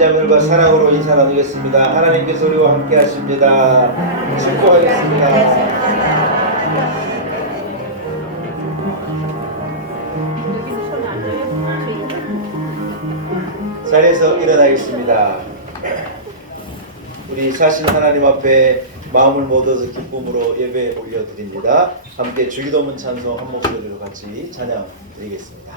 자매들과 사랑으로 인사 나누겠습니다. 하나님께서 우리와 함께 하십니다. 축복하겠습니다. 자리에서 일어나겠습니다. 우리 사신 하나님 앞에 마음을 모아서 기쁨으로 예배 올려드립니다. 함께 주기도문 찬송 한 목소리로 같이 찬양 드리겠습니다.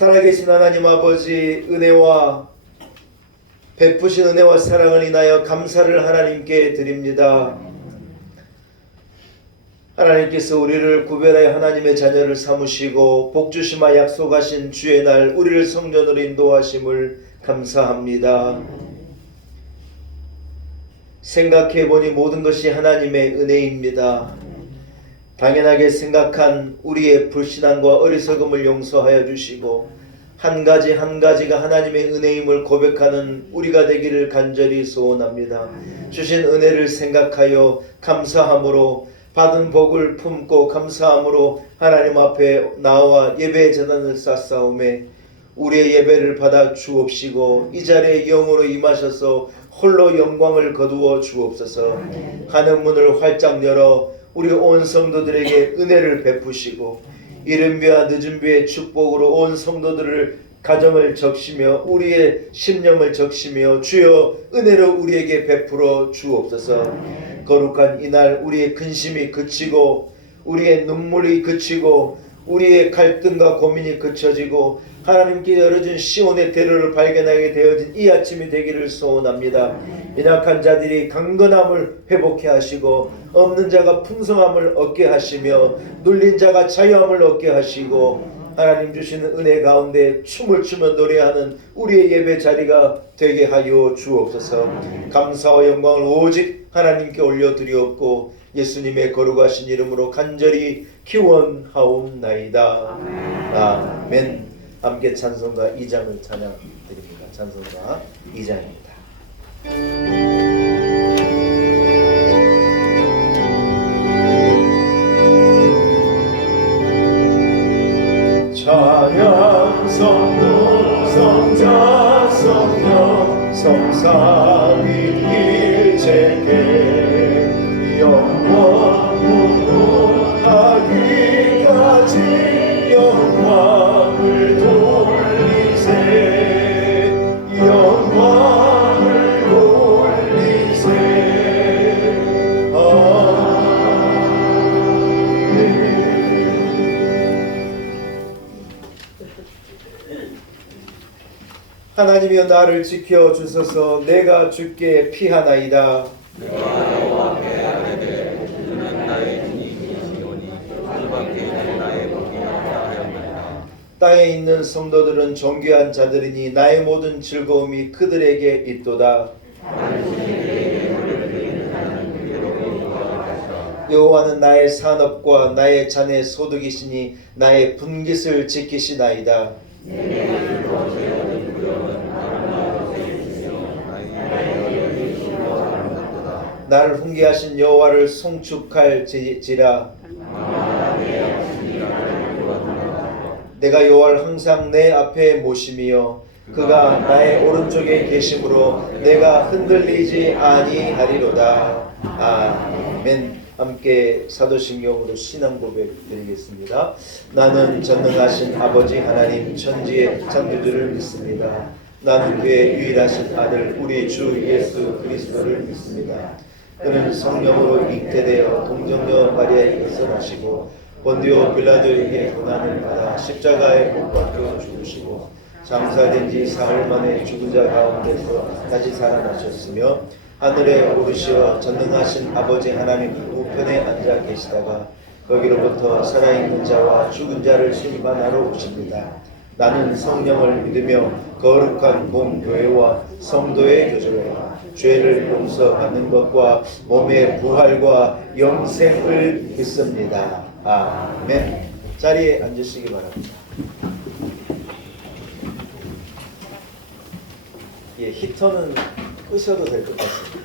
살아계신 하나님 아버지, 은혜와 베푸신 은혜와 사랑을 인하여 감사를 하나님께 드립니다. 하나님께서 우리를 구별하여 하나님의 자녀를 삼으시고 복주심과 약속하신 주의 날 우리를 성전으로 인도하심을 감사합니다. 생각해보니 모든 것이 하나님의 은혜입니다. 당연하게 생각한 우리의 불신앙과 어리석음을 용서하여 주시고 한 가지 한 가지가 하나님의 은혜임을 고백하는 우리가 되기를 간절히 소원합니다. 주신 은혜를 생각하여 감사함으로 받은 복을 품고 감사함으로 하나님 앞에 나와 예배의 제단을 쌓사오매 우리의 예배를 받아 주옵시고 이 자리에 영으로 임하셔서 홀로 영광을 거두어 주옵소서. 하늘 문을 활짝 열어 우리 온 성도들에게 은혜를 베푸시고 이른 비와 늦은 비의 축복으로 온 성도들을 가정을 적시며 우리의 심령을 적시며 주여 은혜로 우리에게 베풀어 주옵소서. 거룩한 이날 우리의 근심이 그치고 우리의 눈물이 그치고 우리의 갈등과 고민이 그쳐지고 하나님께 열어준 시온의 대로를 발견하게 되어진 이 아침이 되기를 소원합니다. 연약한 자들이 강건함을 회복해 하시고 없는 자가 풍성함을 얻게 하시며 눌린 자가 자유함을 얻게 하시고 하나님 주시는 은혜 가운데 춤을 추며 노래하는 우리의 예배 자리가 되게 하여 주옵소서. 감사와 영광을 오직 하나님께 올려드리옵고 예수님의 거룩하신 이름으로 간절히 기원하옵나이다. 아멘. 함께 찬송가 2장을 찬양드립니다. 찬송가 2장입니다. 찬양 성부 성자 성령 성삼위일체께 영원 무궁하기까지 영광을 돌리세 영광을 돌리세 하나님이여 나를 지켜주소서. 내가 주께 피하나이다. 땅에 있는 성도들은 존귀한 자들이니 나의 모든 즐거움이 그들에게 있도다. 여호와는 나의 산업과 나의 잔의 소득이시니 나의 분깃을 지키시나이다. 나를 훈계하신 여호와를 송축할지라. 내가 여호와를 항상 내 앞에 모심이여 그가 나의 오른쪽에 계심으로 내가 흔들리지 아니하리로다. 아멘. 함께 사도신경으로 신앙 고백 드리겠습니다. 나는 전능하신 아버지 하나님 천지의 창조주를 믿습니다. 나는 그의 유일하신 아들 우리 주 예수 그리스도를 믿습니다. 그는 성령으로 잉태되어 동정녀 마리아에게서 나시고 본디오 빌라도에게 고난을 받아 십자가에 못 박혀 죽으시고 장사된 지 사흘 만에 죽은 자 가운데서 다시 살아나셨으며 하늘에 오르시어 전능하신 아버지 하나님 우편에 앉아 계시다가 거기로부터 살아있는 자와 죽은 자를 심판하러 오십니다. 나는 성령을 믿으며 거룩한 몸교회와 성도의 교제와 죄를 용서받는 것과 몸의 부활과 영생을 믿습니다. 아멘. 자리에 앉으시기 바랍니다. 예, 히터는 끄셔도 될 것 같습니다.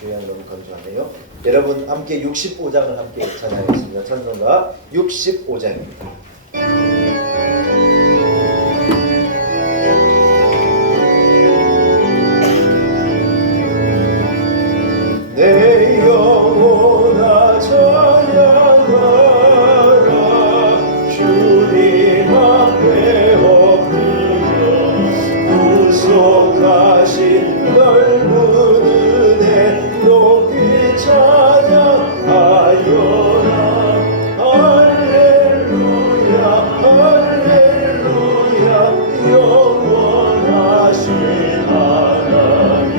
교양 너무 강조하네요. 여러분 함께 65장을 함께 찬양하겠습니다. 찬송가 65장입니다. 내 영혼아 찬양하라 주님 앞에 엎드려 구속하신 넓은 은혜 높이 찬양하여라. 할렐루야 할렐루야 영원하신 하나님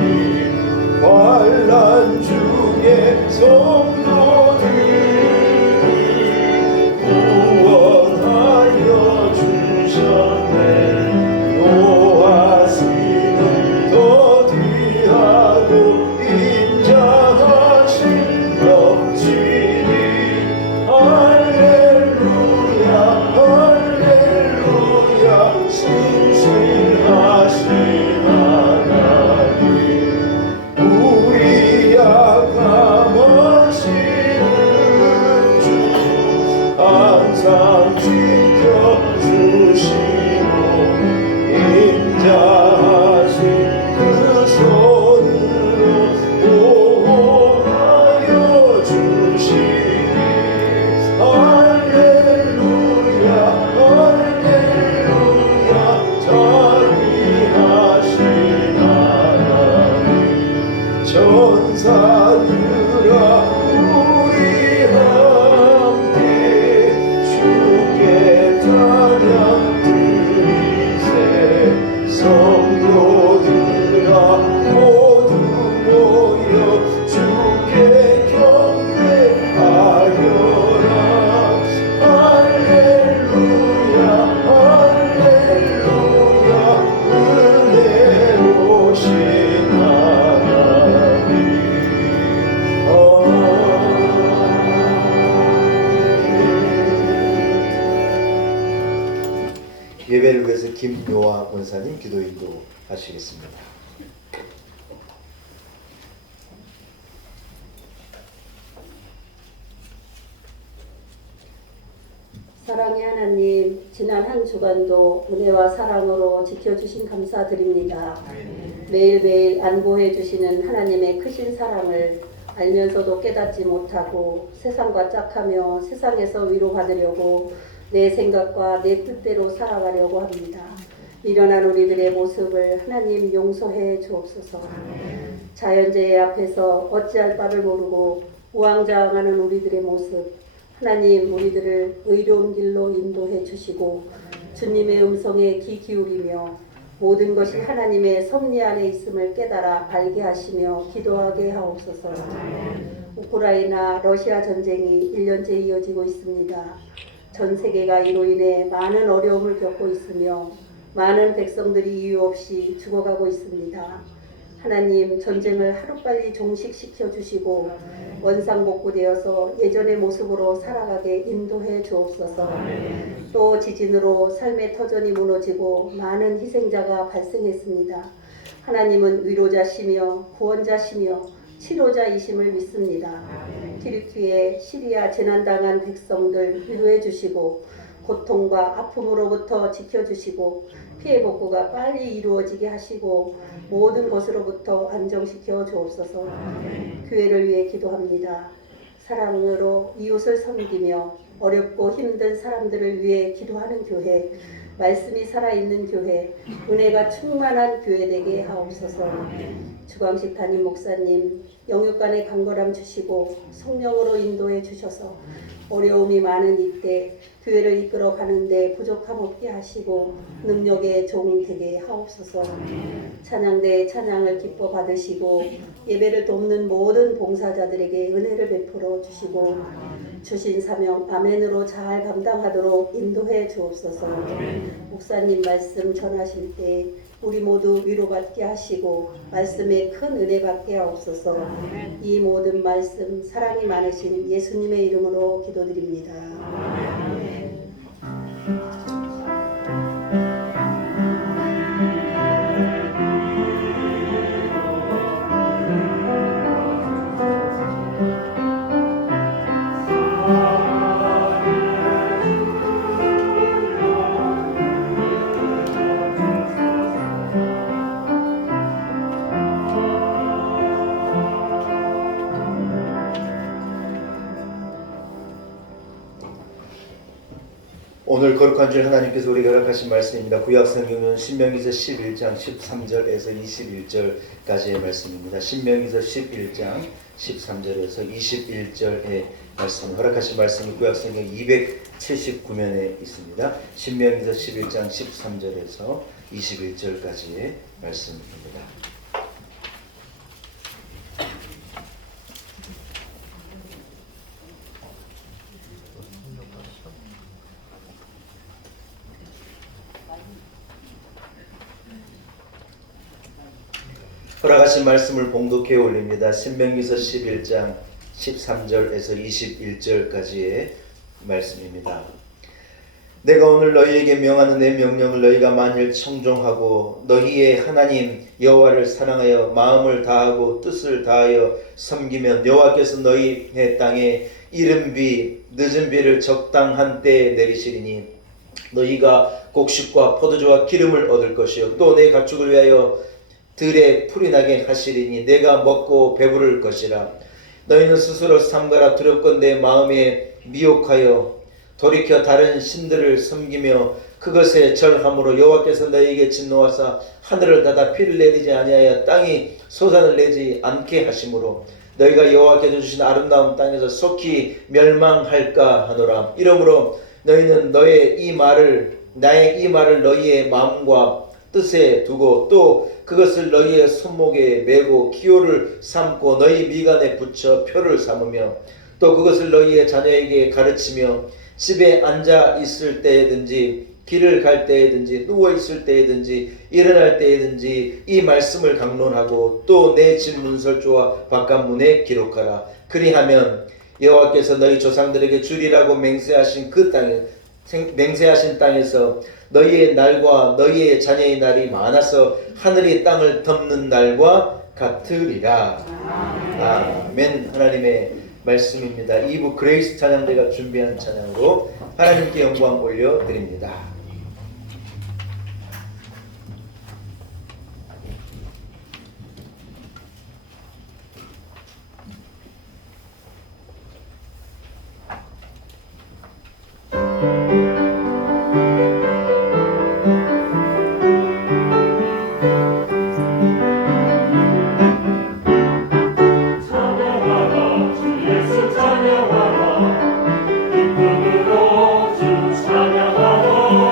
환난 중에 성도들 구원하여 주셨네. 노하시는 더디하고 인자하신 넘치니 할렐루야 할렐루야 신실하신 하나님 우리 약함하시는 주 항상 지켜주시고 인자하신 그 손으로 보호하여 주시니 할렐루야 할렐루야 자비하신 하나님 전사들아 우리 함께 주께 찬양 드리세. 성도들아 모두 모여 주께 경배하여라. 할렐루야 할렐루야 은혜로우신 하나님. 예배를 위해서 김요아 원사님 기도 인도하시겠습니다. 사랑의 하나님, 지난 한 주간도 은혜와 사랑으로 지켜주신 감사드립니다. 매일매일 안보해 주시는 하나님의 크신 사랑을 알면서도 깨닫지 못하고 세상과 짝하며 세상에서 위로받으려고 내 생각과 내 뜻대로 살아가려고 합니다. 미련한 우리들의 모습을 하나님 용서해 주옵소서. 자연재해 앞에서 어찌할 바를 모르고 우왕좌왕하는 우리들의 모습, 하나님 우리들을 의로운 길로 인도해 주시고 주님의 음성에 귀 기울이며 모든 것이 하나님의 섭리 안에 있음을 깨달아 알게 하시며 기도하게 하옵소서. 우크라이나 러시아 전쟁이 1년째 이어지고 있습니다. 전 세계가 이로 인해 많은 어려움을 겪고 있으며 많은 백성들이 이유 없이 죽어가고 있습니다. 하나님 전쟁을 하루빨리 종식시켜 주시고 원상복구되어서 예전의 모습으로 살아가게 인도해 주옵소서. 또 지진으로 삶의 터전이 무너지고 많은 희생자가 발생했습니다. 하나님은 위로자시며 구원자시며 치료자이심을 믿습니다. 튀르키예 시리아 재난당한 백성들 위로해 주시고 고통과 아픔으로부터 지켜주시고 피해 복구가 빨리 이루어지게 하시고 모든 것으로부터 안정시켜 주옵소서. 교회를 위해 기도합니다. 사랑으로 이웃을 섬기며 어렵고 힘든 사람들을 위해 기도하는 교회, 말씀이 살아있는 교회, 은혜가 충만한 교회 되게 하옵소서. 주광식 담임 목사님, 영육간의 강건함 주시고 성령으로 인도해 주셔서 어려움이 많은 이때 교회를 이끌어 가는데 부족함 없게 하시고 능력의 종 되게 하옵소서. 찬양대의 찬양을 기뻐 받으시고 예배를 돕는 모든 봉사자들에게 은혜를 베풀어 주시고 주신 사명 아멘으로 잘 감당하도록 인도해 주옵소서. 목사님 말씀 전하실 때 우리 모두 위로받게 하시고 말씀에 큰 은혜 받게 하옵소서. 이 모든 말씀 사랑이 많으신 예수님의 이름으로 기도드립니다. 오늘 거룩한 줄 하나님께서 우리에게 허락하신 말씀입니다. 구약성경은 신명기서 11장 13절에서 21절까지의 말씀입니다. 신명기서 11장 13절에서 21절의 말씀, 허락하신 말씀이 구약성경 279면에 있습니다. 신명기서 11장 13절에서 21절까지의 말씀입니다. 허락하신 말씀을 봉독해 올립니다. 신명기서 11장 13절에서 21절까지의 말씀입니다. 내가 오늘 너희에게 명하는 내 명령을 너희가 만일 청종하고 너희의 하나님 여호와를 사랑하여 마음을 다하고 뜻을 다하여 섬기면 여호와께서 너희의 땅에 이른 비 늦은 비를 적당한 때에 내리시리니 너희가 곡식과 포도주와 기름을 얻을 것이요 또 내 가축을 위하여 들에 풀이 나게 하시리니 내가 먹고 배부를 것이라. 너희는 스스로 삼가라. 두렵건대 마음에 미혹하여 돌이켜 다른 신들을 섬기며 그것에 절함으로 여호와께서 너희에게 진노하사 하늘을 닫아 비를 내리지 아니하여 땅이 소산을 내지 않게 하심으로 너희가 여호와께서 주신 아름다운 땅에서 속히 멸망할까 하노라. 이러므로 너희는 나의 이 말을 너희의 마음과 뜻에 두고 또 그것을 너희의 손목에 메고 기호를 삼고 너희 미간에 붙여 표를 삼으며 또 그것을 너희의 자녀에게 가르치며 집에 앉아 있을 때든지 길을 갈 때든지 누워 있을 때든지 일어날 때든지 이 말씀을 강론하고 또 내 집 문설주와 바깥문에 기록하라. 그리하면 여호와께서 너희 조상들에게 주리라고 맹세하신 땅에서 너희의 날과 너희의 자녀의 날이 많아서 하늘이 땅을 덮는 날과 같으리라. 아멘. 하나님의 말씀입니다. 2부 그레이스 찬양대가 준비한 찬양으로 하나님께 영광 올려드립니다. 찬양하라 기쁨으로 주 찬양하라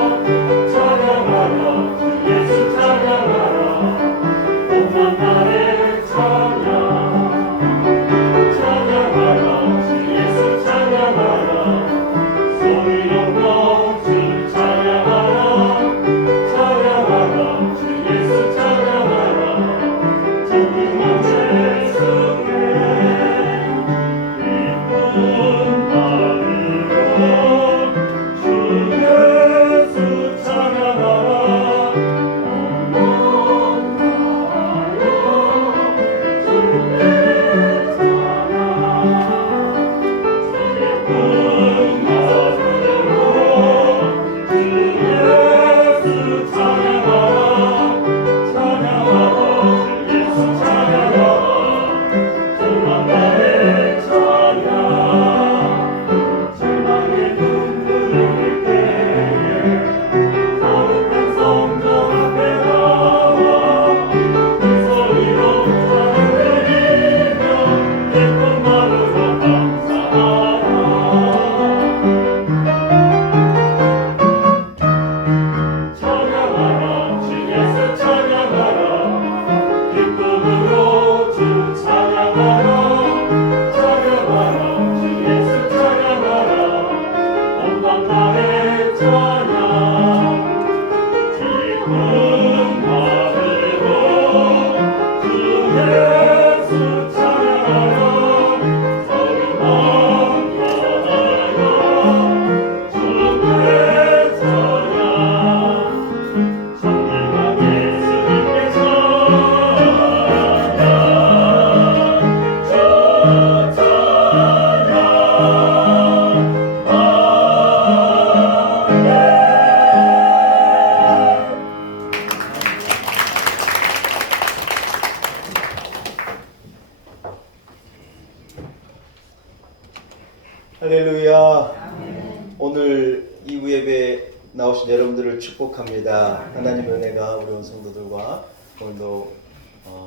할렐루야. 오늘 이후 예배 나오신 여러분들을 축복합니다. 하나님의 은혜가 우리 온 성도들과 오늘도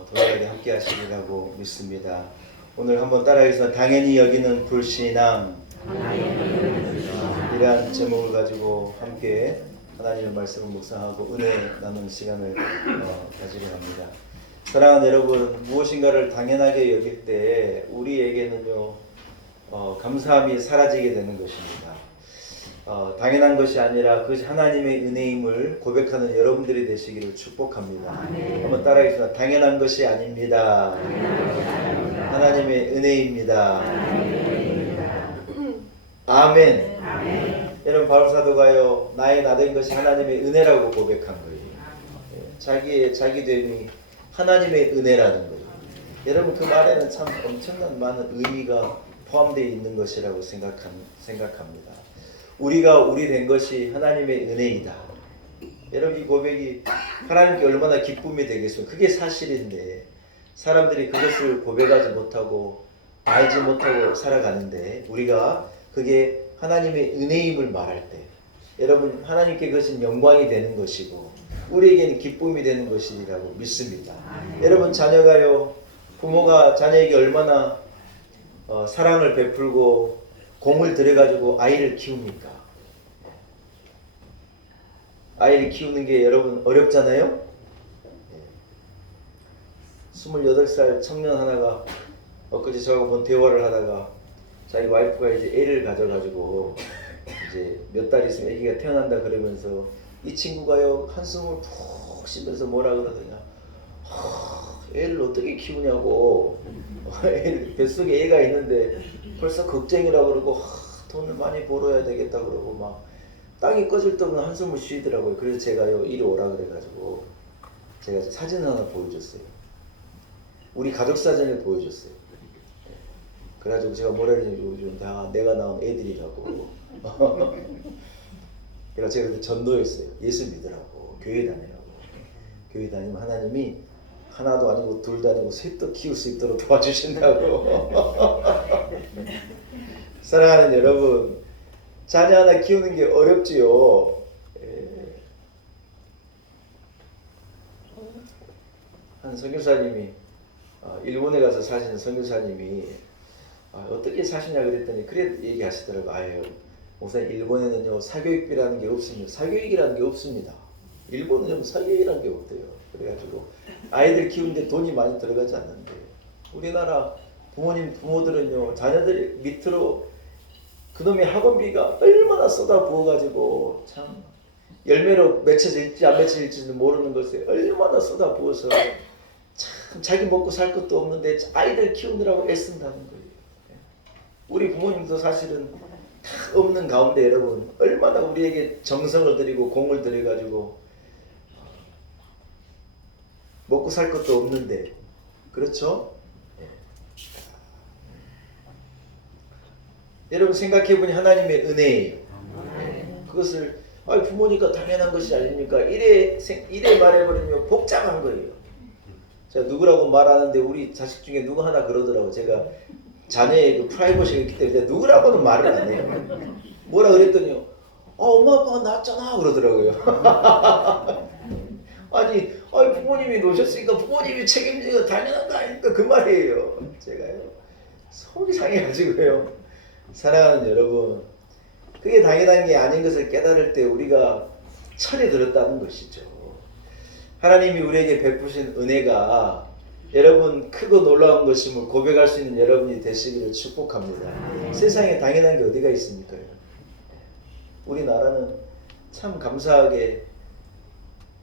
동일하게 함께 하시리라고 믿습니다. 오늘 한번 따라해서 당연히 여기는 불신앙 이러한 제목을 가지고 함께 하나님의 말씀을 묵상하고 은혜 나누는 시간을 가지려 합니다. 사랑하는 여러분, 무엇인가를 당연하게 여길 때 우리에게는요 감사함이 사라지게 되는 것입니다. 당연한 것이 아니라 그 하나님의 은혜임을 고백하는 여러분들이 되시기를 축복합니다. 한번 따라하겠습니다. 당연한 것이 아닙니다. 하나님의 은혜입니다. 아멘. 여러분, 바울 사도가요 나의 나된 것이 하나님의 은혜라고 고백한 거예요. 자기 됨이 하나님의 은혜라는 거예요. 여러분, 그 말에는 참 엄청난 많은 의미가 포함되어 있는 것이라고 생각합니다. 우리가 우리 된 것이 하나님의 은혜이다. 여러분, 이 고백이 하나님께 얼마나 기쁨이 되겠습니까? 그게 사실인데 사람들이 그것을 고백하지 못하고 알지 못하고 살아가는데, 우리가 그게 하나님의 은혜임을 말할 때 여러분, 하나님께 그것은 영광이 되는 것이고 우리에게는 기쁨이 되는 것이라고 믿습니다. 여러분, 자녀가요 부모가 자녀에게 얼마나 사랑을 베풀고 공을 들여가지고 아이를 키웁니까? 아이를 키우는 게 여러분 어렵잖아요? 28살 청년 하나가 엊그제 저하고 본 대화를 하다가 자기 와이프가 이제 애를 가져가지고 이제 몇 달 있으면 애기가 태어난다 그러면서 이 친구가요 한숨을 푹 쉬면서 뭐라 그러더냐, 애를 어떻게 키우냐고, 뱃속에 애가 있는데 벌써 걱정이라고 그러고 돈을 많이 벌어야 되겠다 그러고 막 땅이 꺼질 때 없는 한숨을 쉬더라고요. 그래서 제가요 이리 오라 그래가지고 제가 사진 하나 보여줬어요. 우리 가족 사진을 보여줬어요. 그래가지고 제가 뭐라 그러냐면 요즘 다 내가 낳은 애들이라고. 그래서 제가 전도했어요. 예수 믿으라고, 교회 다니라고. 교회 다니면 하나님이 하나도 아니고 둘도 아니고 셋도 키울 수 있도록 도와주신다고. 사랑하는 여러분, 자녀 하나 키우는 게 어렵지요. 한 선교사님이 일본에 가서 사시는 선교사님이 어떻게 사시냐 그랬더니 그래 얘기하시더라고요. 아유, 목사님, 일본에는요 사교육비라는 게 없습니다. 사교육이라는 게 없습니다. 일본은 사교육이라는 게 없대요. 그래가지고 아이들 키우는데 돈이 많이 들어가지 않는데, 우리나라 부모들은요 자녀들 밑으로 그놈의 학원비가 얼마나 쏟아부어가지고 참 열매로 맺혀질지 안 맺혀질지는 모르는 것에 얼마나 쏟아부어서 참 자기 먹고 살 것도 없는데 아이들 키우느라고 애쓴다는 거예요. 우리 부모님도 사실은 다 없는 가운데 여러분 얼마나 우리에게 정성을 들이고 공을 들여가지고 먹고 살 것도 없는데, 그렇죠? 여러분 생각해보니 하나님의 은혜예요. 그것을 부모니까 당연한 것이 아닙니까? 이래 말해버리면 복잡한 거예요. 제가 누구라고 말하는데 우리 자식 중에 누구 하나 그러더라고. 제가 자녀의 그 프라이버시가 있기 때문에 누구라고는 말을 안 해요. 뭐라 그랬더니요. 엄마 아빠가 낳았잖아 그러더라고요. 아니 부모님이 놓으셨으니까 부모님이 책임지고 당연한 거 아닙니까? 그 말이에요. 제가요 속이 상해가지고요. 사랑하는 여러분, 그게 당연한 게 아닌 것을 깨달을 때 우리가 철이 들었다는 것이죠. 하나님이 우리에게 베푸신 은혜가 여러분 크고 놀라운 것임을 고백할 수 있는 여러분이 되시기를 축복합니다. 세상에 당연한 게 어디가 있습니까? 우리나라는 참 감사하게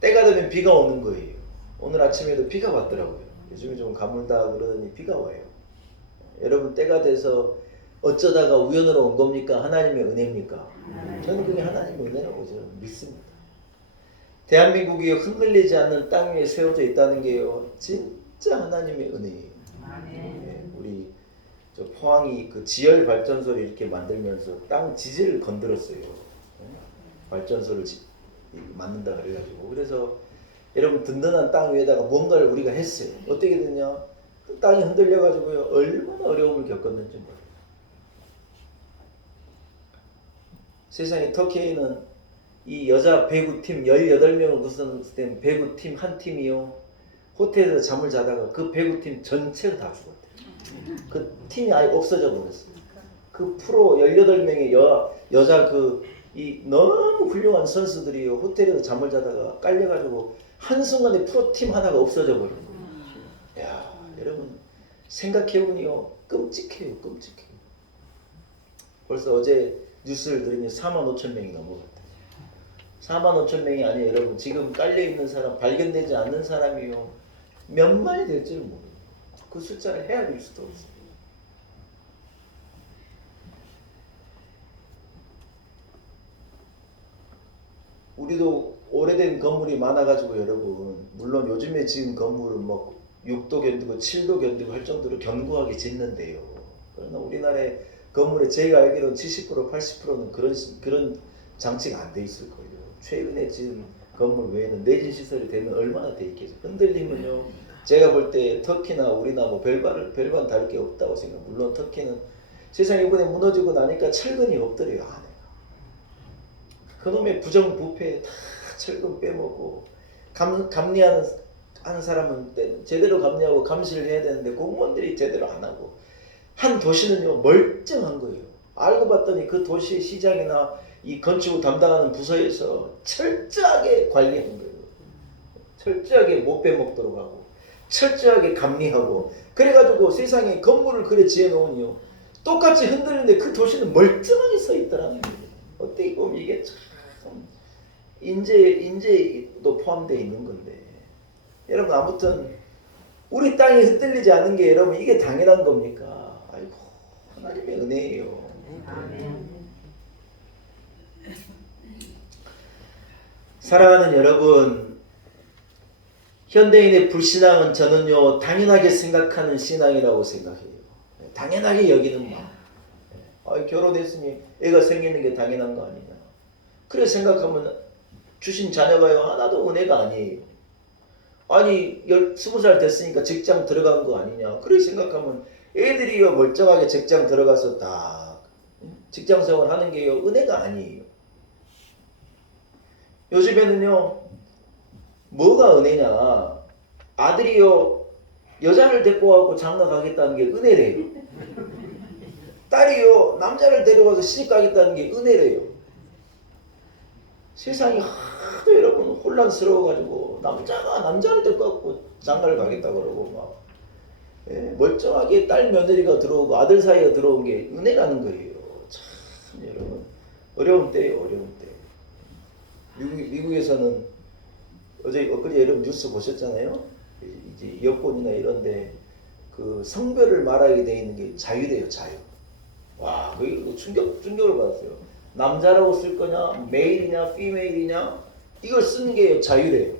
때가 되면 비가 오는 거예요. 오늘 아침에도 비가 왔더라고요. 요즘에 좀 가물다 그러더니 비가 와요. 여러분 때가 돼서 어쩌다가 우연으로 온 겁니까? 하나님의 은혜입니까? 저는 그게 하나님의 은혜라고 저는 믿습니다. 대한민국이 흔들리지 않는 땅 위에 세워져 있다는 게요, 진짜 하나님의 은혜예요. 우리 저 포항이 그 지열 발전소를 이렇게 만들면서 땅 지지를 건드렸어요. 발전소를 만든다 그래가지고. 그래서 여러분 든든한 땅 위에다가 뭔가를 우리가 했어요. 어떻게 됐냐? 그 땅이 흔들려가지고요, 얼마나 어려움을 겪었는지 몰라요. 세상에 터키에는 이 여자 배구팀 18명을 구성된 배구팀 한 팀이요, 호텔에서 잠을 자다가 그 배구팀 전체가 다 죽었대요. 그 팀이 아예 없어져 버렸어요. 그 프로 18명의 여자 이 너무 훌륭한 선수들이 호텔에서 잠을 자다가 깔려가지고 한순간에 프로팀 하나가 없어져 버린 거예요. 야, 여러분 생각해보니요, 끔찍해요. 끔찍해요. 벌써 어제 뉴스를 들으니 45,000명이 넘어갔대요. 45,000명이 아니에요. 여러분 지금 깔려있는 사람, 발견되지 않는 사람이요, 몇만이 될지를 모르요. 그 숫자를 헤아릴 수도 없어요. 우리도 오래된 건물이 많아가지고 여러분, 물론 요즘에 지은 건물은 뭐 6도 견디고 7도 견디고 할 정도로 견고하게 짓는데요. 그러나 우리나라의 건물에 제가 알기로는 70% 80%는 그런 장치가 안 돼 있을 거예요. 최근에 지은 건물 외에는 내진 시설이 되면 얼마나 돼 있겠죠. 흔들리면요, 제가 볼 때 터키나 우리나 뭐 별반 다를 게 없다고 생각. 물론 터키는 세상에 이번에 무너지고 나니까 철근이 없더래요, 안에. 그놈의 부정부패 다 철근 빼먹고, 감리하는 사람은 제대로 감리하고 감시를 해야 되는데 공무원들이 제대로 안 하고, 한 도시는요 멀쩡한 거예요. 알고 봤더니 그 도시의 시장이나 이 건축을 담당하는 부서에서 철저하게 관리하는 거예요. 철저하게 못 빼먹도록 하고, 철저하게 감리하고, 그래가지고 세상에 건물을 그래 지어놓으니요, 똑같이 흔들리는데 그 도시는 멀쩡하게 서 있더라는 거예요. 어떻게 보면 이게 참 인재도 포함되어 있는 건데, 여러분 아무튼 우리 땅이 흔들리지 않는 게 여러분 이게 당연한 겁니까? 아이고, 하나님의 은혜예요. 사랑하는 여러분, 현대인의 불신앙은 저는요 당연하게 생각하는 신앙이라고 생각해요. 당연하게 여기는 마음. 결혼했으니 애가 생기는 게 당연한 거 아니냐. 그래 생각하면 주신 자녀가요 하나도 은혜가 아니에요. 아니 20살 됐으니까 직장 들어간 거 아니냐. 그래 생각하면 애들이요 멀쩡하게 직장 들어가서 다 직장 생활 하는 게요 은혜가 아니에요. 요즘에는요 뭐가 은혜냐, 아들이요 여자를 데리고 가고 장가 가겠다는 게 은혜래요. 딸이요 남자를 데려가서 시집 가겠다는 게 은혜래요. 세상이 하도 여러분 혼란스러워가지고 남자가 남자를 데리고 가고 장가를 가겠다 그러고 막 멀쩡하게 딸 며느리가 들어오고 아들 사이가 들어온 게 은혜라는 거예요. 참 여러분 어려운 때예요. 어려운 때. 미국에서는 엊그제 여러분 뉴스 보셨잖아요. 이제 여권이나 이런데 그 성별을 말하게 돼 있는 게 자유래요. 자유. 와, 그 충격을 받았어요. 남자라고 쓸 거냐, 메일이냐, 피메일이냐, 이걸 쓰는 게 자유래요.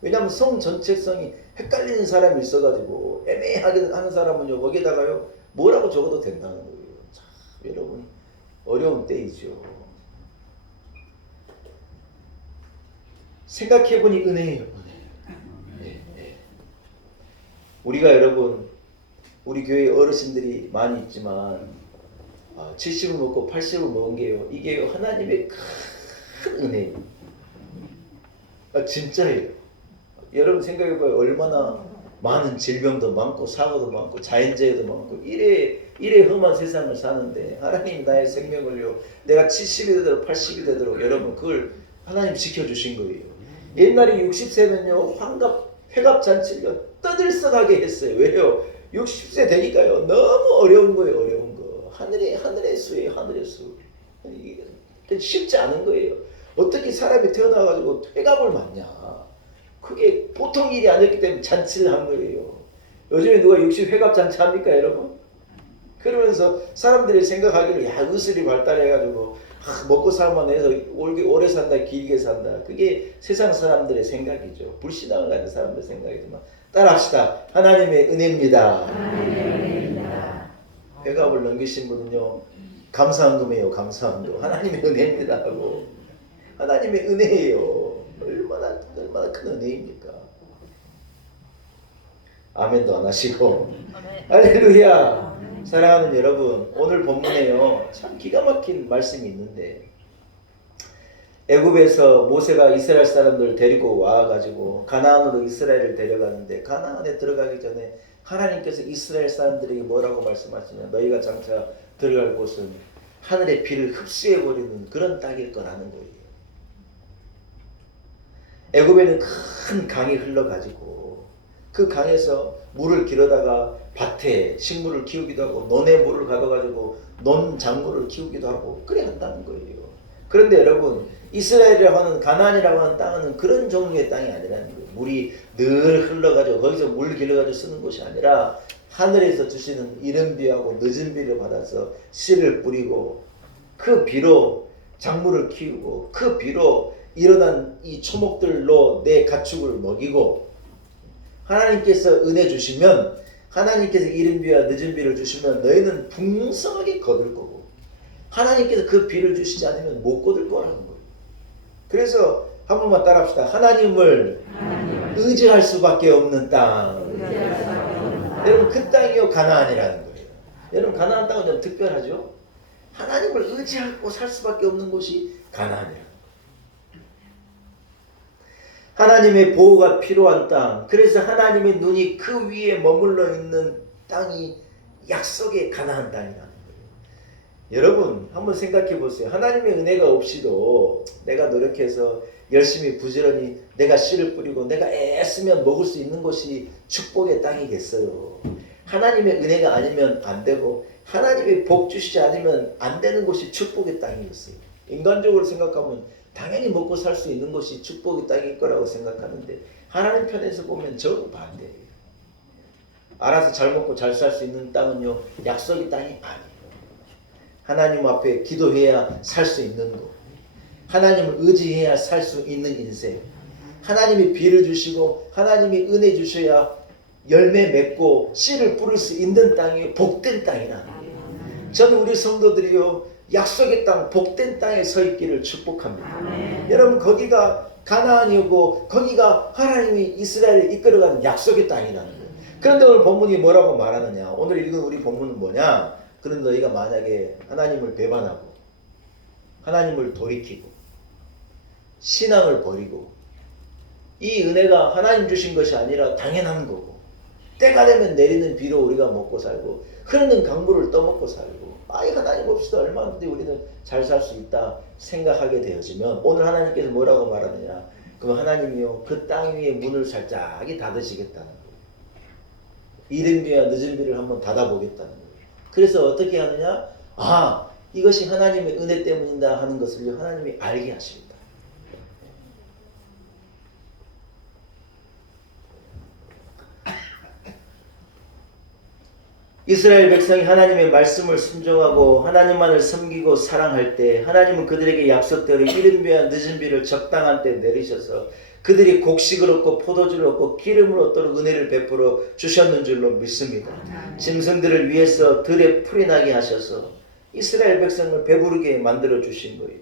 왜냐하면 성 전체성이 헷갈리는 사람이 있어가지고 애매하게 하는 사람은요 거기에다가요 뭐라고 적어도 된다는 거예요. 참 여러분 어려운 때이죠. 생각해보니 은혜예요. 예, 예. 우리가 여러분 우리 교회 어르신들이 많이 있지만 70을 먹고 80을 먹은 게요. 이게 하나님의 큰 은혜예요. 진짜예요. 여러분 생각해봐요. 얼마나 많은 질병도 많고 사고도 많고 자연재해도 많고 이래 험한 세상을 사는데 하나님 나의 생명을요 내가 70이 되도록 80이 되도록 여러분 그걸 하나님 지켜주신 거예요. 옛날에 60세는요 회갑잔치를 떠들썩하게 했어요. 왜요? 60세 되니까요 너무 어려운 거예요. 어려운 거. 하늘의 수예요. 하늘의 수. 이게 쉽지 않은 거예요. 어떻게 사람이 태어나가지고 회갑을 맞냐. 그게 보통 일이 아니었기 때문에 잔치를 한 거예요. 요즘에 누가 60 회갑 잔치 합니까 여러분? 그러면서 사람들이 생각하기를 야 의술이 발달해가지고 먹고 살만 해서 오래 산다 길게 산다. 그게 세상 사람들의 생각이죠. 불신앙을 가진 사람들의 생각이지만 따라합시다. 하나님의 은혜입니다. 회갑을 넘기신 분은요 감사한금이에요. 감사한금. 하나님의 은혜입니다 하고 하나님의 은혜예요. 얼마나 큰 은혜입니까? 아멘도 안 하시고. 할렐루야. 사랑하는 여러분, 오늘 본문에요 참 기가 막힌 말씀이 있는데 애굽에서 모세가 이스라엘 사람들을 데리고 와가지고 가나안으로 이스라엘을 데려가는데 가나안에 들어가기 전에 하나님께서 이스라엘 사람들에게 뭐라고 말씀하시냐. 너희가 장차 들어갈 곳은 하늘의 비를 흡수해버리는 그런 땅일 거라는 거예요. 애굽에는 큰 강이 흘러가지고 그 강에서 물을 길어다가 밭에 식물을 키우기도 하고 논에 물을 가둬가지고 논작물을 키우기도 하고 그래 한다는 거예요. 그런데 여러분 이스라엘이라고 하는 가나안이라고 하는 땅은 그런 종류의 땅이 아니라는 거예요. 물이 늘 흘러가지고 거기서 물 길러가지고 쓰는 곳이 아니라 하늘에서 주시는 이른 비하고 늦은 비를 받아서 씨를 뿌리고 그 비로 작물을 키우고 그 비로 일어난 이 초목들로 내 가축을 먹이고 하나님께서 은혜 주시면 하나님께서 이른 비와 늦은 비를 주시면 너희는 풍성하게 거둘 거고 하나님께서 그 비를 주시지 않으면 못 거둘 거라는 거예요. 그래서 한 번만 따라합시다. 하나님을 의지할 수밖에 없는 땅. 여러분 그 땅이요 가나안이라는 거예요. 여러분 가나안 땅은 좀 특별하죠. 하나님을 의지하고 살 수밖에 없는 곳이 가나안이에요. 하나님의 보호가 필요한 땅. 그래서 하나님의 눈이 그 위에 머물러 있는 땅이 약속의 가나안 땅이라는 거예요. 여러분 한번 생각해 보세요. 하나님의 은혜가 없이도 내가 노력해서 열심히 부지런히 내가 씨를 뿌리고 내가 애쓰면 먹을 수 있는 곳이 축복의 땅이겠어요. 하나님의 은혜가 아니면 안 되고 하나님의 복 주시지 않으면 안 되는 곳이 축복의 땅이었어요. 인간적으로 생각하면 당연히 먹고 살 수 있는 곳이 축복의 땅일 거라고 생각하는데 하나님 편에서 보면 저 반대예요. 알아서 잘 먹고 잘 살 수 있는 땅은요 약속의 땅이 아니에요. 하나님 앞에 기도해야 살 수 있는 곳, 하나님을 의지해야 살 수 있는 인생, 하나님이 비를 주시고 하나님이 은혜 주셔야 열매 맺고 씨를 뿌릴 수 있는 땅이 복된 땅이라는 거예요. 저는 우리 성도들이요 약속의 땅, 복된 땅에 서 있기를 축복합니다. 아멘. 여러분 거기가 가나안이고 거기가 하나님이 이스라엘을 이끌어가는 약속의 땅이라는 거예요. 그런데 오늘 본문이 뭐라고 말하느냐. 오늘 읽은 우리 본문은 뭐냐. 그런데 너희가 만약에 하나님을 배반하고 하나님을 돌이키고 신앙을 버리고 이 은혜가 하나님 주신 것이 아니라 당연한 거고 때가 되면 내리는 비로 우리가 먹고 살고 흐르는 강물을 떠먹고 살고 하나님 없이도 얼마든지 우리는 잘 살 수 있다 생각하게 되어지면 오늘 하나님께서 뭐라고 말하느냐. 그럼 하나님이요 그 땅 위에 문을 살짝 닫으시겠다는 거예요. 이른 비와 늦은 비를 한번 닫아보겠다는 거예요. 그래서 어떻게 하느냐. 이것이 하나님의 은혜 때문이다 하는 것을 하나님이 알게 하십니다. 이스라엘 백성이 하나님의 말씀을 순종하고 하나님만을 섬기고 사랑할 때 하나님은 그들에게 약속대로 이른 비와 늦은 비를 적당한 때 내리셔서 그들이 곡식을 얻고 포도주를 얻고 기름을 얻도록 은혜를 베풀어 주셨는 줄로 믿습니다. 짐승들을 위해서 들에 풀이 나게 하셔서 이스라엘 백성을 배부르게 만들어 주신 거예요.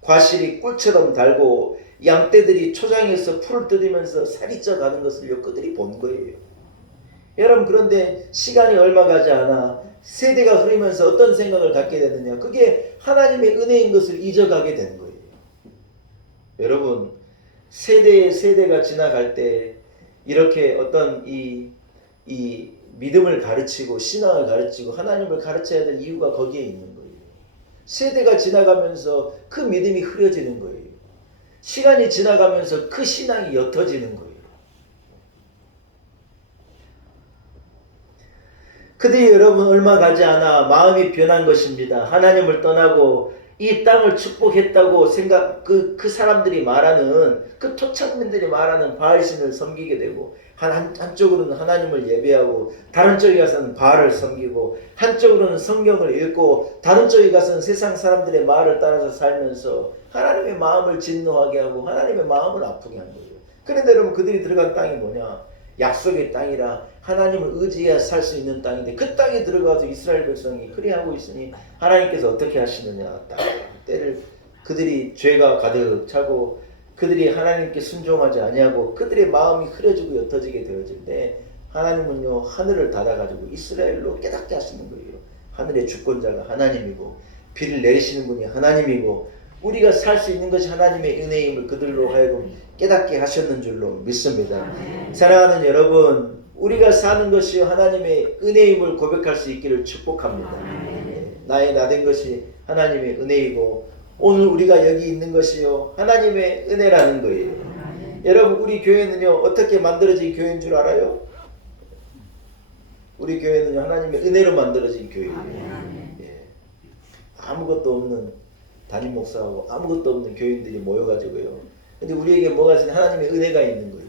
과실이 꿀처럼 달고 양떼들이 초장에서 풀을 뜯으면서 살이 쪄가는 것을 그들이 본 거예요. 여러분, 그런데 시간이 얼마 가지 않아 세대가 흐르면서 어떤 생각을 갖게 되느냐, 그게 하나님의 은혜인 것을 잊어가게 된 거예요. 여러분, 세대가 지나갈 때 이렇게 어떤 이 믿음을 가르치고 신앙을 가르치고 하나님을 가르쳐야 될 이유가 거기에 있는 거예요. 세대가 지나가면서 그 믿음이 흐려지는 거예요. 시간이 지나가면서 그 신앙이 옅어지는 거예요. 그들이 여러분 얼마 가지 않아 마음이 변한 것입니다. 하나님을 떠나고 이 땅을 축복했다고 그 사람들이 말하는, 그 토착민들이 말하는 바알신을 섬기게 되고, 한쪽으로는 하나님을 예배하고 다른 쪽에 가서는 바알을 섬기고, 한쪽으로는 성경을 읽고 다른 쪽에 가서는 세상 사람들의 말을 따라서 살면서 하나님의 마음을 진노하게 하고 하나님의 마음을 아프게 한 거예요. 그런데 여러분, 그들이 들어간 땅이 뭐냐? 약속의 땅이라 하나님을 의지해야 살 수 있는 땅인데, 그 땅에 들어가서 이스라엘 백성이 그리하고 있으니 하나님께서 어떻게 하시느냐? 때를 그들이 죄가 가득 차고 그들이 하나님께 순종하지 아니하고 그들의 마음이 흐려지고 옅어지게 되어질 때, 하나님은요 하늘을 닫아가지고 이스라엘로 깨닫게 하시는 거예요. 하늘의 주권자가 하나님이고 비를 내리시는 분이 하나님이고 우리가 살 수 있는 것이 하나님의 은혜임을 그들로 하여금 깨닫게 하셨는 줄로 믿습니다. 사랑하는 여러분, 우리가 사는 것이 하나님의 은혜임을 고백할 수 있기를 축복합니다. 나의 나된 것이 하나님의 은혜이고 오늘 우리가 여기 있는 것이요 하나님의 은혜라는 거예요. 여러분, 우리 교회는요 어떻게 만들어진 교회인 줄 알아요? 우리 교회는요 하나님의 은혜로 만들어진 교회예요. 아무것도 없는 담임 목사하고 아무것도 없는 교인들이 모여가지고요. 근데 우리에게 뭐가 있으냐? 하나님의 은혜가 있는 거예요.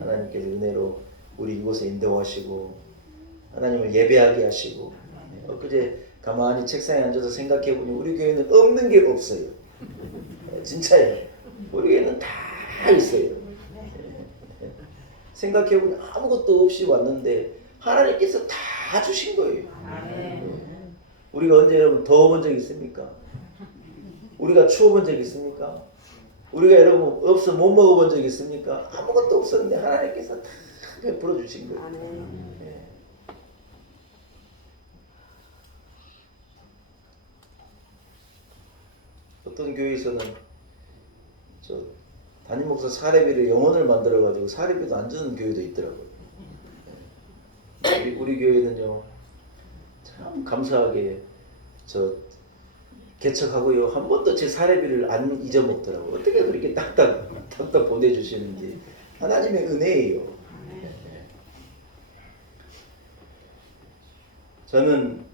하나님께서 은혜로 우리 이곳에 인도하시고 하나님을 예배하게 하시고, 엊그제 가만히 책상에 앉아서 생각해보니 우리 교회는 없는 게 없어요. 진짜예요. 우리 교회는 다 있어요. 생각해보니 아무것도 없이 왔는데 하나님께서 다 주신 거예요. 우리가 언제 여러분 더워본 적 있습니까? 우리가 추워본 적 있습니까? 우리가 여러분 없어 못 먹어본 적 있습니까? 아무것도 없었는데 하나님께서 다 베풀어 주신 거예요. 어떤 교회에서는 담임 목사 사례비를 영혼을 만들어 가지고 사례비도 안 주는 교회도 있더라고요. 우리 교회는요 참 감사하게 개척하고요 한 번도 제 사례비를 안 잊어먹더라고요. 어떻게 그렇게 딱딱 보내주시는지 하나님의 은혜예요. 저는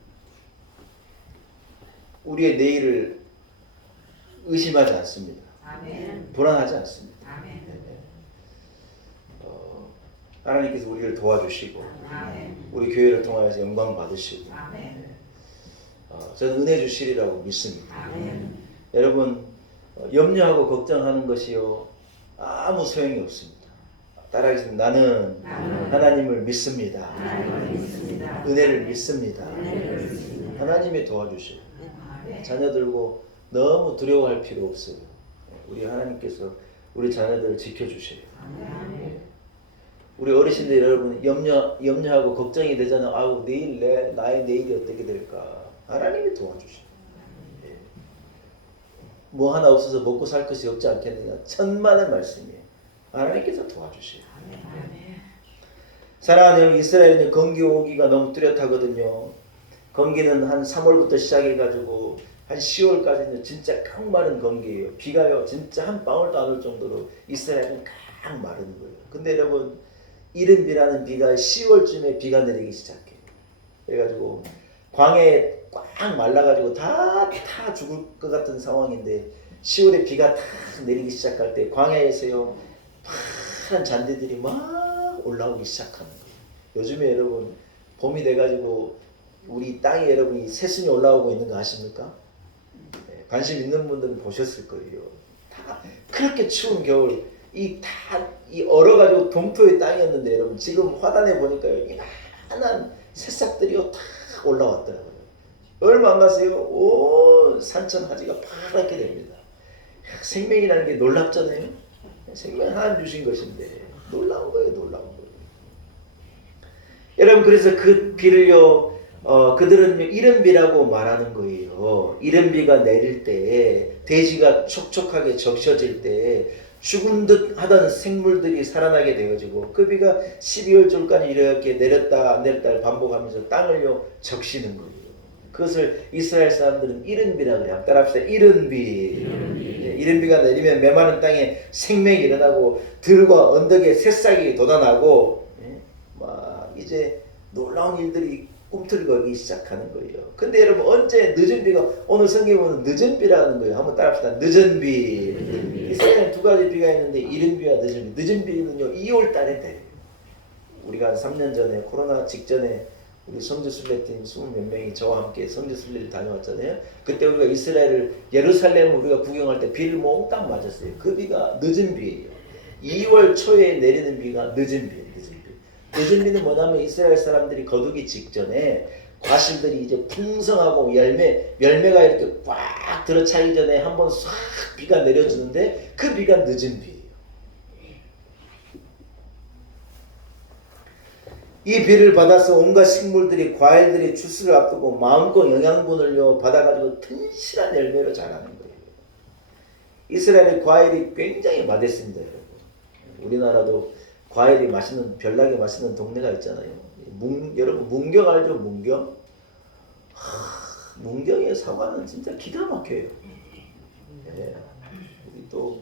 우리의 내일을 의심하지 않습니다. 불안하지 않습니다. 하나님께서 우리를 도와주시고 우리 교회를 통하여서 영광 받으시고 저는 은혜 주시리라고 믿습니다. 여러분, 염려하고 걱정하는 것이요 아무 소용이 없습니다. 따라하겠습니다. 나는 하나님을 믿습니다. 은혜를 믿습니다. 하나님이 도와주시고 자녀들고 너무 두려워할 필요 없어요. 우리 하나님께서 우리 자녀들을 지켜주셔요. 우리 어르신들 여러분 염려하고 걱정이 되잖아요. 아우 나의 내일이 어떻게 될까? 하나님이 도와주셔요. 뭐 하나 없어서 먹고 살 것이 없지 않겠느냐? 천만의 말씀이에요. 하나님께서 도와주셔요. 사랑하는 여러분, 이스라엘은 건기 오기가 너무 뚜렷하거든요. 건기는 한 3월부터 시작해가지고 한 10월까지는 진짜 깡마른 건기예요. 비가요 진짜 한 방울도 안 올 정도로 이스라엘은 깡마른 거예요. 근데 여러분, 이른비라는 비가 10월쯤에 비가 내리기 시작해요. 그래가지고 광야에 꽉 말라가지고 다 죽을 것 같은 상황인데 10월에 비가 탁 내리기 시작할 때 광야에서요 파란 잔디들이 막 올라오기 시작하는 거예요. 요즘에 여러분 봄이 돼가지고 우리 땅에 여러분이 새순이 올라오고 있는 거 아십니까? 관심 있는 분들은 보셨을 거예요. 다 그렇게 추운 겨울 이 얼어가지고 동토의 땅이었는데 여러분 지금 화단에 보니까요 이만한 새싹들이요 다 올라왔더라고요. 얼마 안 갔어요. 온 산천 하지가 파랗게 됩니다. 생명이라는 게 놀랍잖아요. 생명 하나님 주신 것인데 놀라운 거예요. 놀라운 거예요. 여러분 그래서 그 비를요 그들은 이른 비라고 말하는 거예요. 이른 비가 내릴 때 대지가 촉촉하게 적셔질 때 죽은 듯 하던 생물들이 살아나게 되어지고 그 비가 12월 절까지 이렇게 내렸다 안 내렸다를 반복하면서 땅을요 적시는 거예요. 그것을 이스라엘 사람들은 이른 비라고 그래요. 따라합시다. 이른 비. 이른 비가 내리면 메마른 땅에 생명이 일어나고 들과 언덕에 새싹이 돋아나고 막 이제 놀라운 일들이 꿈틀거리기 시작하는 거예요. 근데 여러분 언제 늦은 비가 오늘 성경에 보면 늦은 비라는 거예요. 한번 따라합시다. 늦은 비. 이스라엘에 두 가지 비가 있는데 이른 비와 늦은 비. 늦은 비는요 2월 달에 내려요. 우리가 한 3년 전에 코로나 직전에 우리 성지순례팀 20몇 명이 저와 함께 성지순례를 다녀왔잖아요. 그때 우리가 이스라엘을 예루살렘을 우리가 구경할 때 비를 몽땅 맞았어요. 그 비가 늦은 비예요. 2월 초에 내리는 비가 늦은 비예요. 늦은 비는 뭐냐면 이스라엘 사람들이 거두기 직전에 과실들이 이제 풍성하고 열매가 이렇게 꽉 들어차기 전에 한번 싹 비가 내려주는데 그 비가 늦은 비예요. 이 비를 받아서 온갖 식물들이 과일들이 주스를 앞두고 마음껏 영양분을요 받아가지고 튼실한 열매로 자라는 거예요. 이스라엘의 과일이 굉장히 맛있습니다, 여러분. 우리나라도 과일이 맛있는 별나게 맛있는 동네가 있잖아요. 여러분 문경 알죠? 문경? 문경의 사과는 진짜 기가 막혀요. 네. 우리 또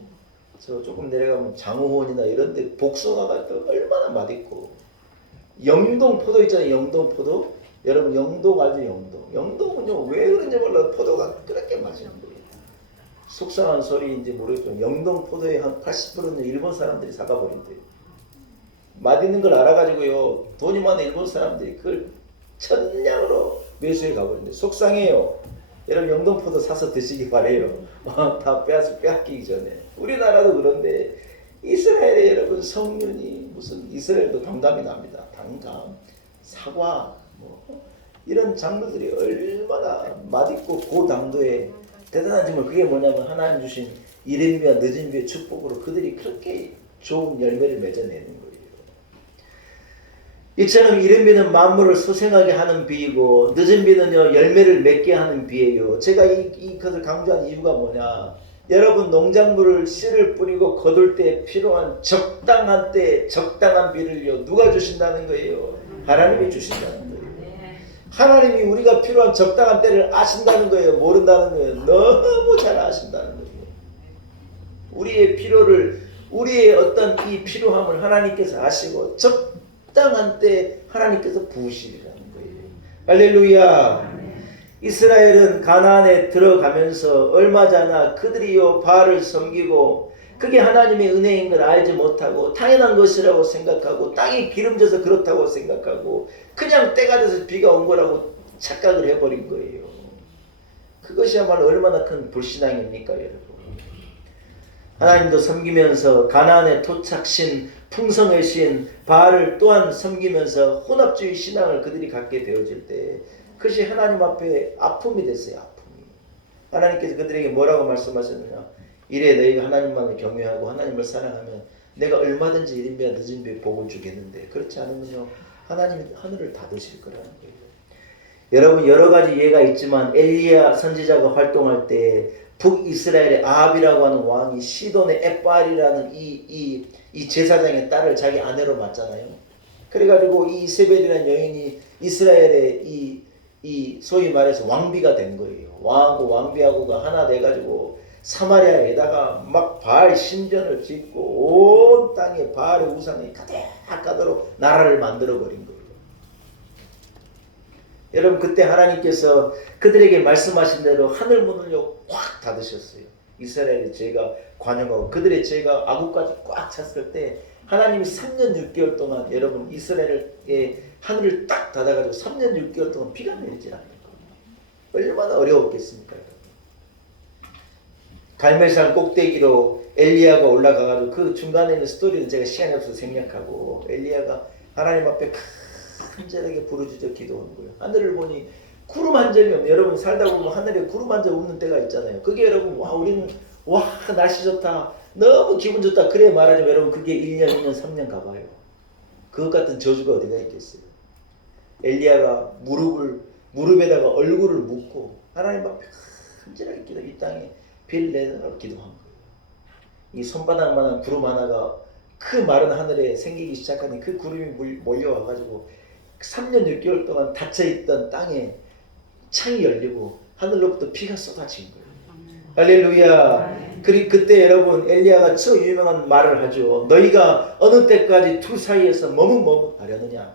저 조금 내려가면 장호원이나 이런데 복숭아가 또 얼마나 맛있고. 영동 포도 있잖아요. 영동 포도. 여러분 영동 알죠? 영동. 영동은요 왜 그런지 몰라도 포도가 그렇게 맛있는 거예요. 속상한 소리인지 모르겠지만 영동 포도의 한 80%는 일본 사람들이 사가버린대요. 맛있는 걸 알아가지고요 돈이 많은 일본 사람들이 그걸 천냥으로 매수해 가버린대요. 속상해요. 여러분 영동 포도 사서 드시기 바래요. 다 빼앗기기 전에. 우리나라도 그런데 이스라엘의 여러분 성륜이 무슨 이스라엘도 당감이 납니다. 당감, 사과 뭐 이런 작물들이 얼마나 맛있고 고당도에 대단하지만 그게 뭐냐면 하나님 주신 이른 비와 늦은 비의 축복으로 그들이 그렇게 좋은 열매를 맺어내는 거예요. 이처럼 이른 비는 만물을 소생하게 하는 비이고 늦은 비는요 열매를 맺게 하는 비예요. 제가 이것을 강조한 이유가 뭐냐? 여러분 농작물을 씨를 뿌리고 거둘 때 필요한 적당한 때 적당한 비를요 누가 주신다는 거예요? 하나님이 주신다는 거예요. 하나님이 우리가 필요한 적당한 때를 아신다는 거예요? 모른다는 거예요? 너무 잘 아신다는 거예요. 우리의 필요를 우리의 어떤 이 필요함을 하나님께서 아시고 적당한 때 하나님께서 부으시리라는 거예요. 할렐루야. 이스라엘은 가나안에 들어가면서 얼마 전에 그들이요 바알을 섬기고 그게 하나님의 은혜인 걸 알지 못하고 당연한 것이라고 생각하고 땅이 기름져서 그렇다고 생각하고 그냥 때가 돼서 비가 온 거라고 착각을 해버린 거예요. 그것이야말로 얼마나 큰 불신앙입니까, 여러분. 하나님도 섬기면서 가나안에 토착신 풍성의 신 바알을 또한 섬기면서 혼합주의 신앙을 그들이 갖게 되어질 때 그것이 하나님 앞에 아픔이 됐어요. 아픔이. 하나님께서 그들에게 뭐라고 말씀하셨느냐? 이래 너희가 하나님만을 경외하고 하나님을 사랑하면 내가 얼마든지 이른 비와 늦은 비에 복을 주겠는데 그렇지 않으면요 하나님이 하늘을 닫으실 거라는 거예요. 여러분 여러 가지 예가 있지만 엘리야 선지자가 활동할 때 북이스라엘의 아합이라고 하는 왕이 시돈의 엣바알이라는 이 제사장의 딸을 자기 아내로 맞잖아요. 그래가지고 이 이세벨이라는 여인이 이스라엘의 이 소위 말해서 왕비가 된 거예요. 왕하고 왕비하고가 하나 돼가지고 사마리아에다가 막 바알 신전을 짓고 온 땅에 바알의 우상이 가득하도록 나라를 만들어 버린 거예요. 여러분 그때 하나님께서 그들에게 말씀하신 대로 하늘 문을요 확 닫으셨어요. 이스라엘의 죄가 관영하고 그들의 죄가 아구까지 꽉 찼을 때 하나님이 3년 6개월 동안 여러분 이스라엘의 하늘을 딱 닫아가지고 3년 6개월 동안 비가 내리지 않는 거예요. 얼마나 어려웠겠습니까? 갈멜산 꼭대기로 엘리야가 올라가가지고 그 중간에 있는 스토리는 제가 시간이 없어서 생략하고 엘리야가 하나님 앞에 간절하게 부르짖어 기도하는 거예요. 하늘을 보니 구름 한 점이 없네. 여러분 살다 보면 하늘에 구름 한 점 없는 때가 있잖아요. 그게 여러분 와 우리는 와 날씨 좋다. 너무 기분 좋다. 그래 말하자면 여러분 그게 1년, 2년, 3년 가봐요. 그것 같은 저주가 어디가 있겠어요. 엘리야가 무릎에다가 얼굴을 묻고 하나님 앞에 간절하게 기도 이 땅에 비를 내달라고 기도한 거예요. 이 손바닥만한 구름 하나가 그 마른 하늘에 생기기 시작하니 그 구름이 몰려와가지고 3년 6개월 동안 닫혀있던 땅에 창이 열리고 하늘로부터 비가 쏟아진 거예요. 할렐루야. 그때 여러분 엘리야가 저 유명한 말을 하죠. 너희가 어느 때까지 둘 사이에서 머뭇머뭇하려느냐.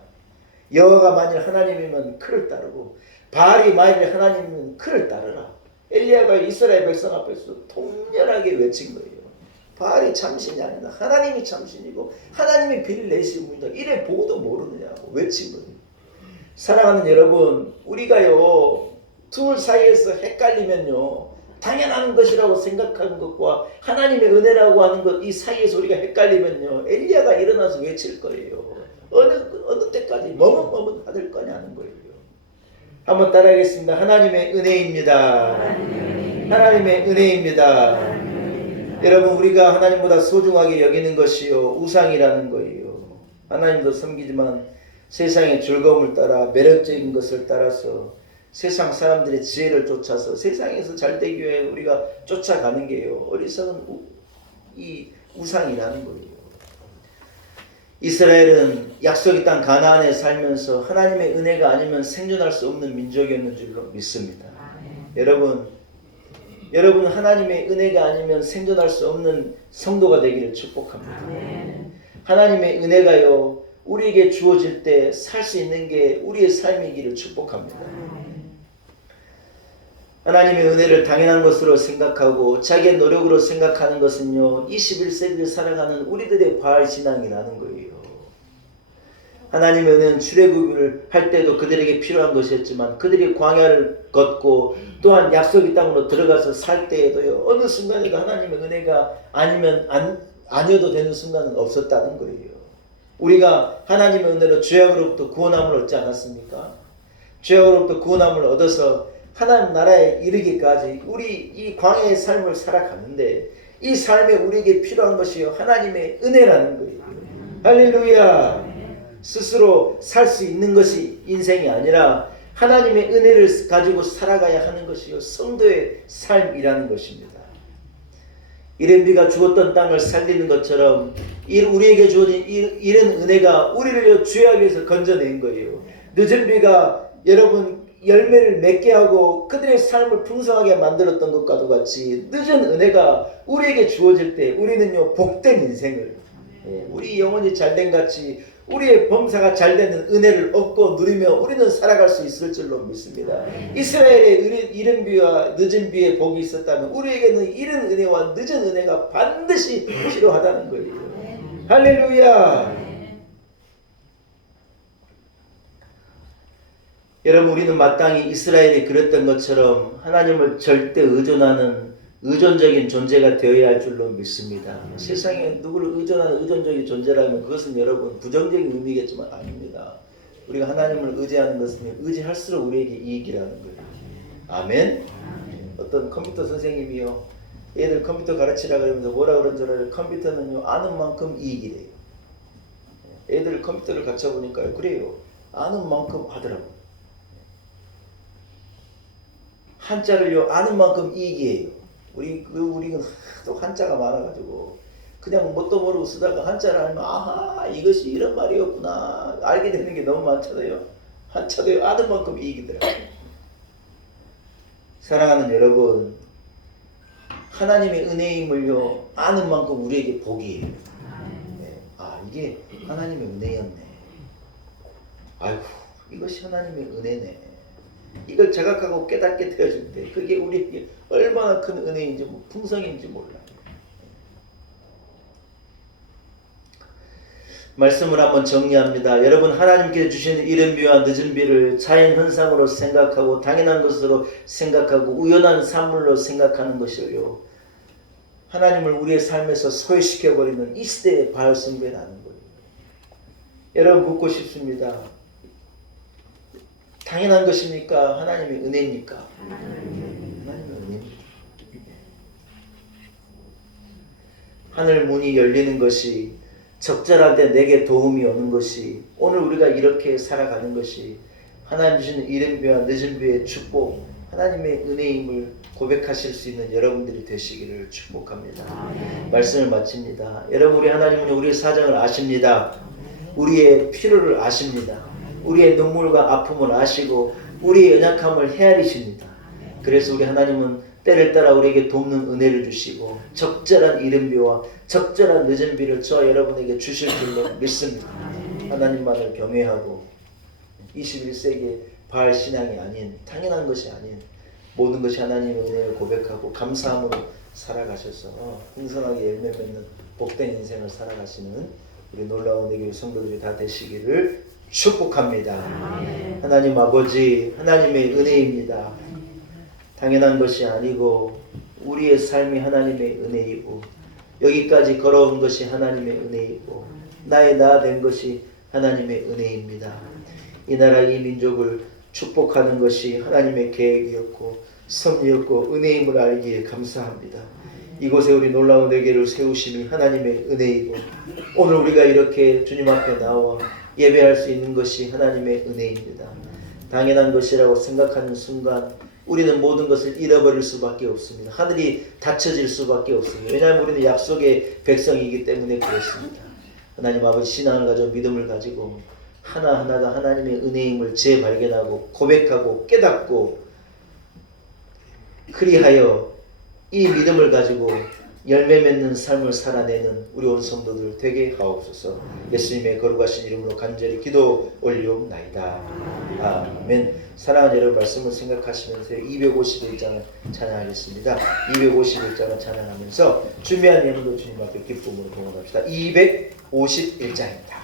여호와가 만일 하나님이면 그를 따르고 바알이 만일 하나님이면 그를 따르라. 엘리야가 이스라엘 백성 앞에서 통렬하게 외친 거예요. 바알이 참신이 아니다. 하나님이 참신이고 하나님이 비를 내시는 분이다. 이래 보고도 모르느냐고 외친 거예요. 사랑하는 여러분, 우리가요 둘 사이에서 헷갈리면요 당연한 것이라고 생각하는 것과 하나님의 은혜라고 하는 것 이 사이에서 우리가 헷갈리면요 엘리야가 일어나서 외칠 거예요. 어느 때까지 머뭇머뭇 하들 거냐는 거예요. 한번 따라하겠습니다. 하나님의 은혜입니다. 하나님의 은혜입니다. 여러분 우리가 하나님보다 소중하게 여기는 것이요 우상이라는 거예요. 하나님도 섬기지만 세상의 즐거움을 따라 매력적인 것을 따라서 세상 사람들의 지혜를 쫓아서 세상에서 잘되기 위해 우리가 쫓아가는 게요 어리석은 이 우상이라는 거예요. 이스라엘은 약속의 땅 가나안에 살면서 하나님의 은혜가 아니면 생존할 수 없는 민족이었는 줄로 믿습니다. 여러분 하나님의 은혜가 아니면 생존할 수 없는 성도가 되기를 축복합니다. 하나님의 은혜가요 우리에게 주어질 때 살 수 있는 게 우리의 삶이기를 축복합니다. 하나님의 은혜를 당연한 것으로 생각하고 자기의 노력으로 생각하는 것은요 21세기를 살아가는 우리들의 바알 신앙이라는 거예요. 하나님의 은혜는 출애굽을 할 때도 그들에게 필요한 것이었지만 그들이 광야를 걷고 또한 약속의 땅으로 들어가서 살 때에도요 어느 순간에도 하나님의 은혜가 아니어도 되는 순간은 없었다는 거예요. 우리가 하나님의 은혜로 죄악으로부터 구원함을 얻지 않았습니까? 죄악으로부터 구원함을 얻어서 하나님 나라에 이르기까지 우리 이 광야의 삶을 살아가는데 이 삶에 우리에게 필요한 것이 하나님의 은혜라는 거예요. 할렐루야. 스스로 살 수 있는 것이 인생이 아니라 하나님의 은혜를 가지고 살아가야 하는 것이요 성도의 삶이라는 것입니다. 이른 비가 죽었던 땅을 살리는 것처럼 우리에게 주어진 이런 은혜가 우리를 죄악에서 건져낸 거예요. 늦은 비가 여러분 열매를 맺게 하고 그들의 삶을 풍성하게 만들었던 것과도 같이 늦은 은혜가 우리에게 주어질 때 우리는요 복된 인생을 우리 영혼이 잘된 같이 우리의 범사가 잘되는 은혜를 얻고 누리며 우리는 살아갈 수 있을 줄로 믿습니다. 이스라엘의 이른 비와 늦은 비의 복이 있었다면 우리에게는 이른 은혜와 늦은 은혜가 반드시 필요하다는 거예요. 할렐루야. 여러분 우리는 마땅히 이스라엘이 그랬던 것처럼 하나님을 절대 의존하는 의존적인 존재가 되어야 할 줄로 믿습니다. 세상에 누구를 의존하는 의존적인 존재라면 그것은 여러분 부정적인 의미겠지만 아닙니다. 우리가 하나님을 의지하는 것은 의지할수록 우리에게 이익이라는 거예요. 아멘. 어떤 컴퓨터 선생님이요 애들 컴퓨터 가르치라 그러면서 뭐라 그런 줄 알아요? 컴퓨터는요 아는 만큼 이익이래요. 애들 컴퓨터를 가르쳐 보니까요 그래요. 아는 만큼 하더라고요. 한자를요 아는 만큼 이익이에요. 우리는 하도 한자가 많아가지고 그냥 뭣도 모르고 쓰다가 한자를 하면 아하 이것이 이런 말이었구나 알게 되는 게 너무 많잖아요. 한자도 아는 만큼 이익이더라고요. 사랑하는 여러분 하나님의 은혜임을요 아는 만큼 우리에게 복이에요. 이게 하나님의 은혜였네. 아이고 이것이 하나님의 은혜네. 이걸 자각하고 깨닫게 되어줄 때 그게 우리에게 얼마나 큰 은혜인지 풍성인지 몰라요. 말씀을 한번 정리합니다. 여러분 하나님께서 주신 이른 비와 늦은 비를 자연 현상으로 생각하고 당연한 것으로 생각하고 우연한 산물로 생각하는 것이요 하나님을 우리의 삶에서 소외시켜버리는 이 시대의 바알 숭배라는 거예요. 여러분 묻고 싶습니다. 당연한 것입니까? 하나님의 은혜입니까? 하나님의 은혜입니다. 하늘 문이 열리는 것이, 적절한 때 내게 도움이 오는 것이, 오늘 우리가 이렇게 살아가는 것이 하나님 주시는 이른 비와 늦은 비의 축복, 하나님의 은혜임을 고백하실 수 있는 여러분들이 되시기를 축복합니다. 말씀을 마칩니다. 여러분, 우리 하나님은 우리의 사정을 아십니다. 우리의 필요를 아십니다. 우리의 눈물과 아픔을 아시고 우리의 연약함을 헤아리십니다. 그래서 우리 하나님은 때를 따라 우리에게 돕는 은혜를 주시고 적절한 이른 비와 적절한 늦은 비를 저와 여러분에게 주실 줄로 믿습니다. 하나님만을 경외하고 21세기의 바알 신앙이 아닌, 당연한 것이 아닌 모든 것이 하나님의 은혜를 고백하고 감사함으로 살아가셔서 풍성하게 열매 맺는 복된 인생을 살아가시는 우리 놀라운 내교회 성도들이 다 되시기를 축복합니다. 하나님 아버지, 하나님의 은혜입니다. 당연한 것이 아니고 우리의 삶이 하나님의 은혜이고 여기까지 걸어온 것이 하나님의 은혜이고 나의 나 된 것이 하나님의 은혜입니다. 이 나라 이 민족을 축복하는 것이 하나님의 계획이었고 섭리였고 은혜임을 알기에 감사합니다. 이곳에 우리 놀라운 내교를 세우심이 하나님의 은혜이고 오늘 우리가 이렇게 주님 앞에 나와 예배할 수 있는 것이 하나님의 은혜입니다. 당연한 것이라고 생각하는 순간 우리는 모든 것을 잃어버릴 수밖에 없습니다. 하늘이 닫혀질 수밖에 없습니다. 왜냐하면 우리는 약속의 백성이기 때문에 그렇습니다. 하나님 아버지, 신앙을 가지고 믿음을 가지고 하나하나가 하나님의 은혜임을 재발견하고 고백하고 깨닫고 그리하여 이 믿음을 가지고 열매 맺는 삶을 살아내는 우리 온 성도들 되게 하옵소서. 예수님의 거룩하신 이름으로 간절히 기도 올리옵나이다. 아멘. 사랑하는 여러분, 말씀을 생각하시면서 251장을 찬양하겠습니다. 251장을 찬양하면서 준비한 예물로 주님 앞에 기쁨으로 동원합시다. 251장입니다.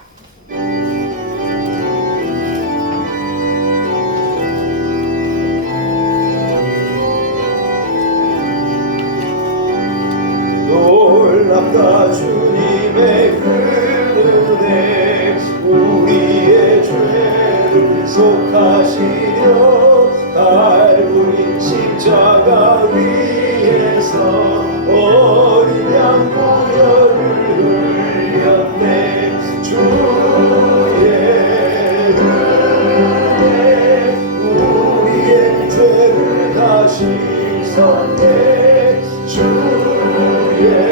놀랍다 주님의 그 은혜, 우리의 죄를 속하시려 갈보리 십자가 위에서 어린 양 보혈을 흘렸네. 주의 은혜 우리의 죄를 다 씻었네. 주의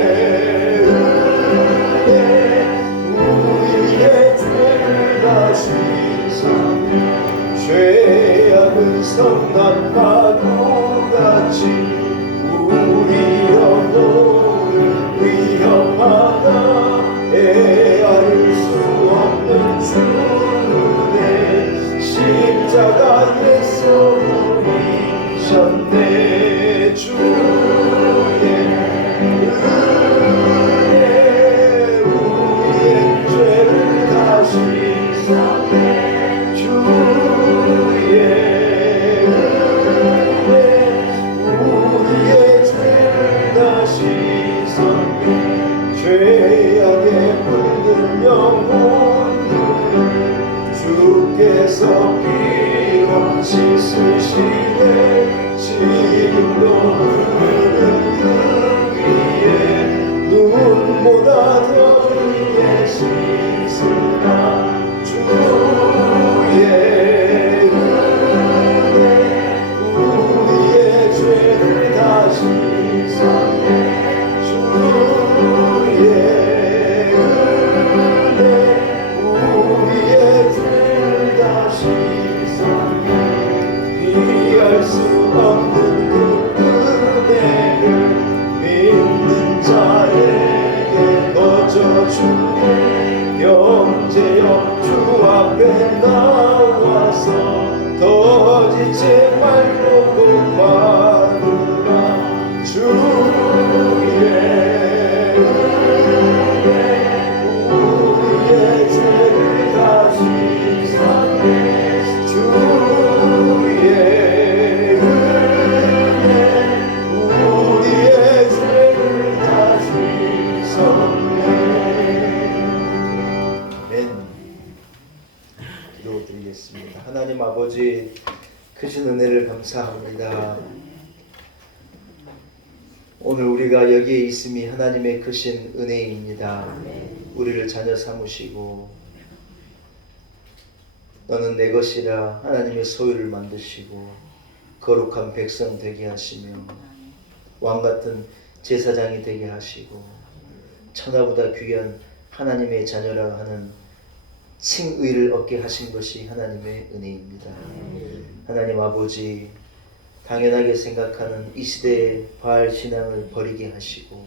죄악은 성난 파도같이 우리 영혼을 위협하나 헤아릴 수 없는 주의 십자가에서 보이셨네. 주의 은혜 우리의 죄를 다 씻었네. 죄악에 물든 영혼들을 주께서 피로 씻으시네. 지금도 감사합니다. 오늘 우리가 여기에 있음이 하나님의 크신 은혜입니다. 우리를 자녀 삼으시고 너는 내 것이라 하나님의 소유를 만드시고 거룩한 백성 되게 하시며 왕같은 제사장이 되게 하시고 천하보다 귀한 하나님의 자녀라 하는 칭의를 얻게 하신 것이 하나님의 은혜입니다. 하나님 아버지, 당연하게 생각하는 이 시대의 바알 신앙을 버리게 하시고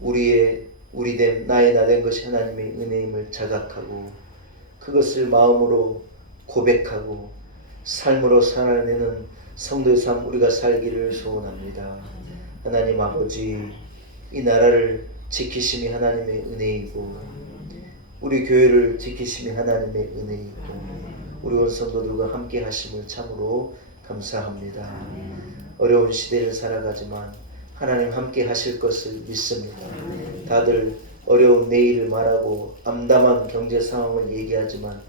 우리됨 나의 나된 것이 하나님의 은혜임을 자각하고 그것을 마음으로 고백하고 삶으로 살아내는 성도의 삶 우리가 살기를 소원합니다. 하나님 아버지, 이 나라를 지키심이 하나님의 은혜이고 우리 교회를 지키심이 하나님의 은혜이고 우리 온 성도들과 함께 하심을 참으로 감사합니다. 어려운 시대를 살아가지만 하나님 함께 하실 것을 믿습니다. 다들 어려운 내일을 말하고 암담한 경제 상황을 얘기하지만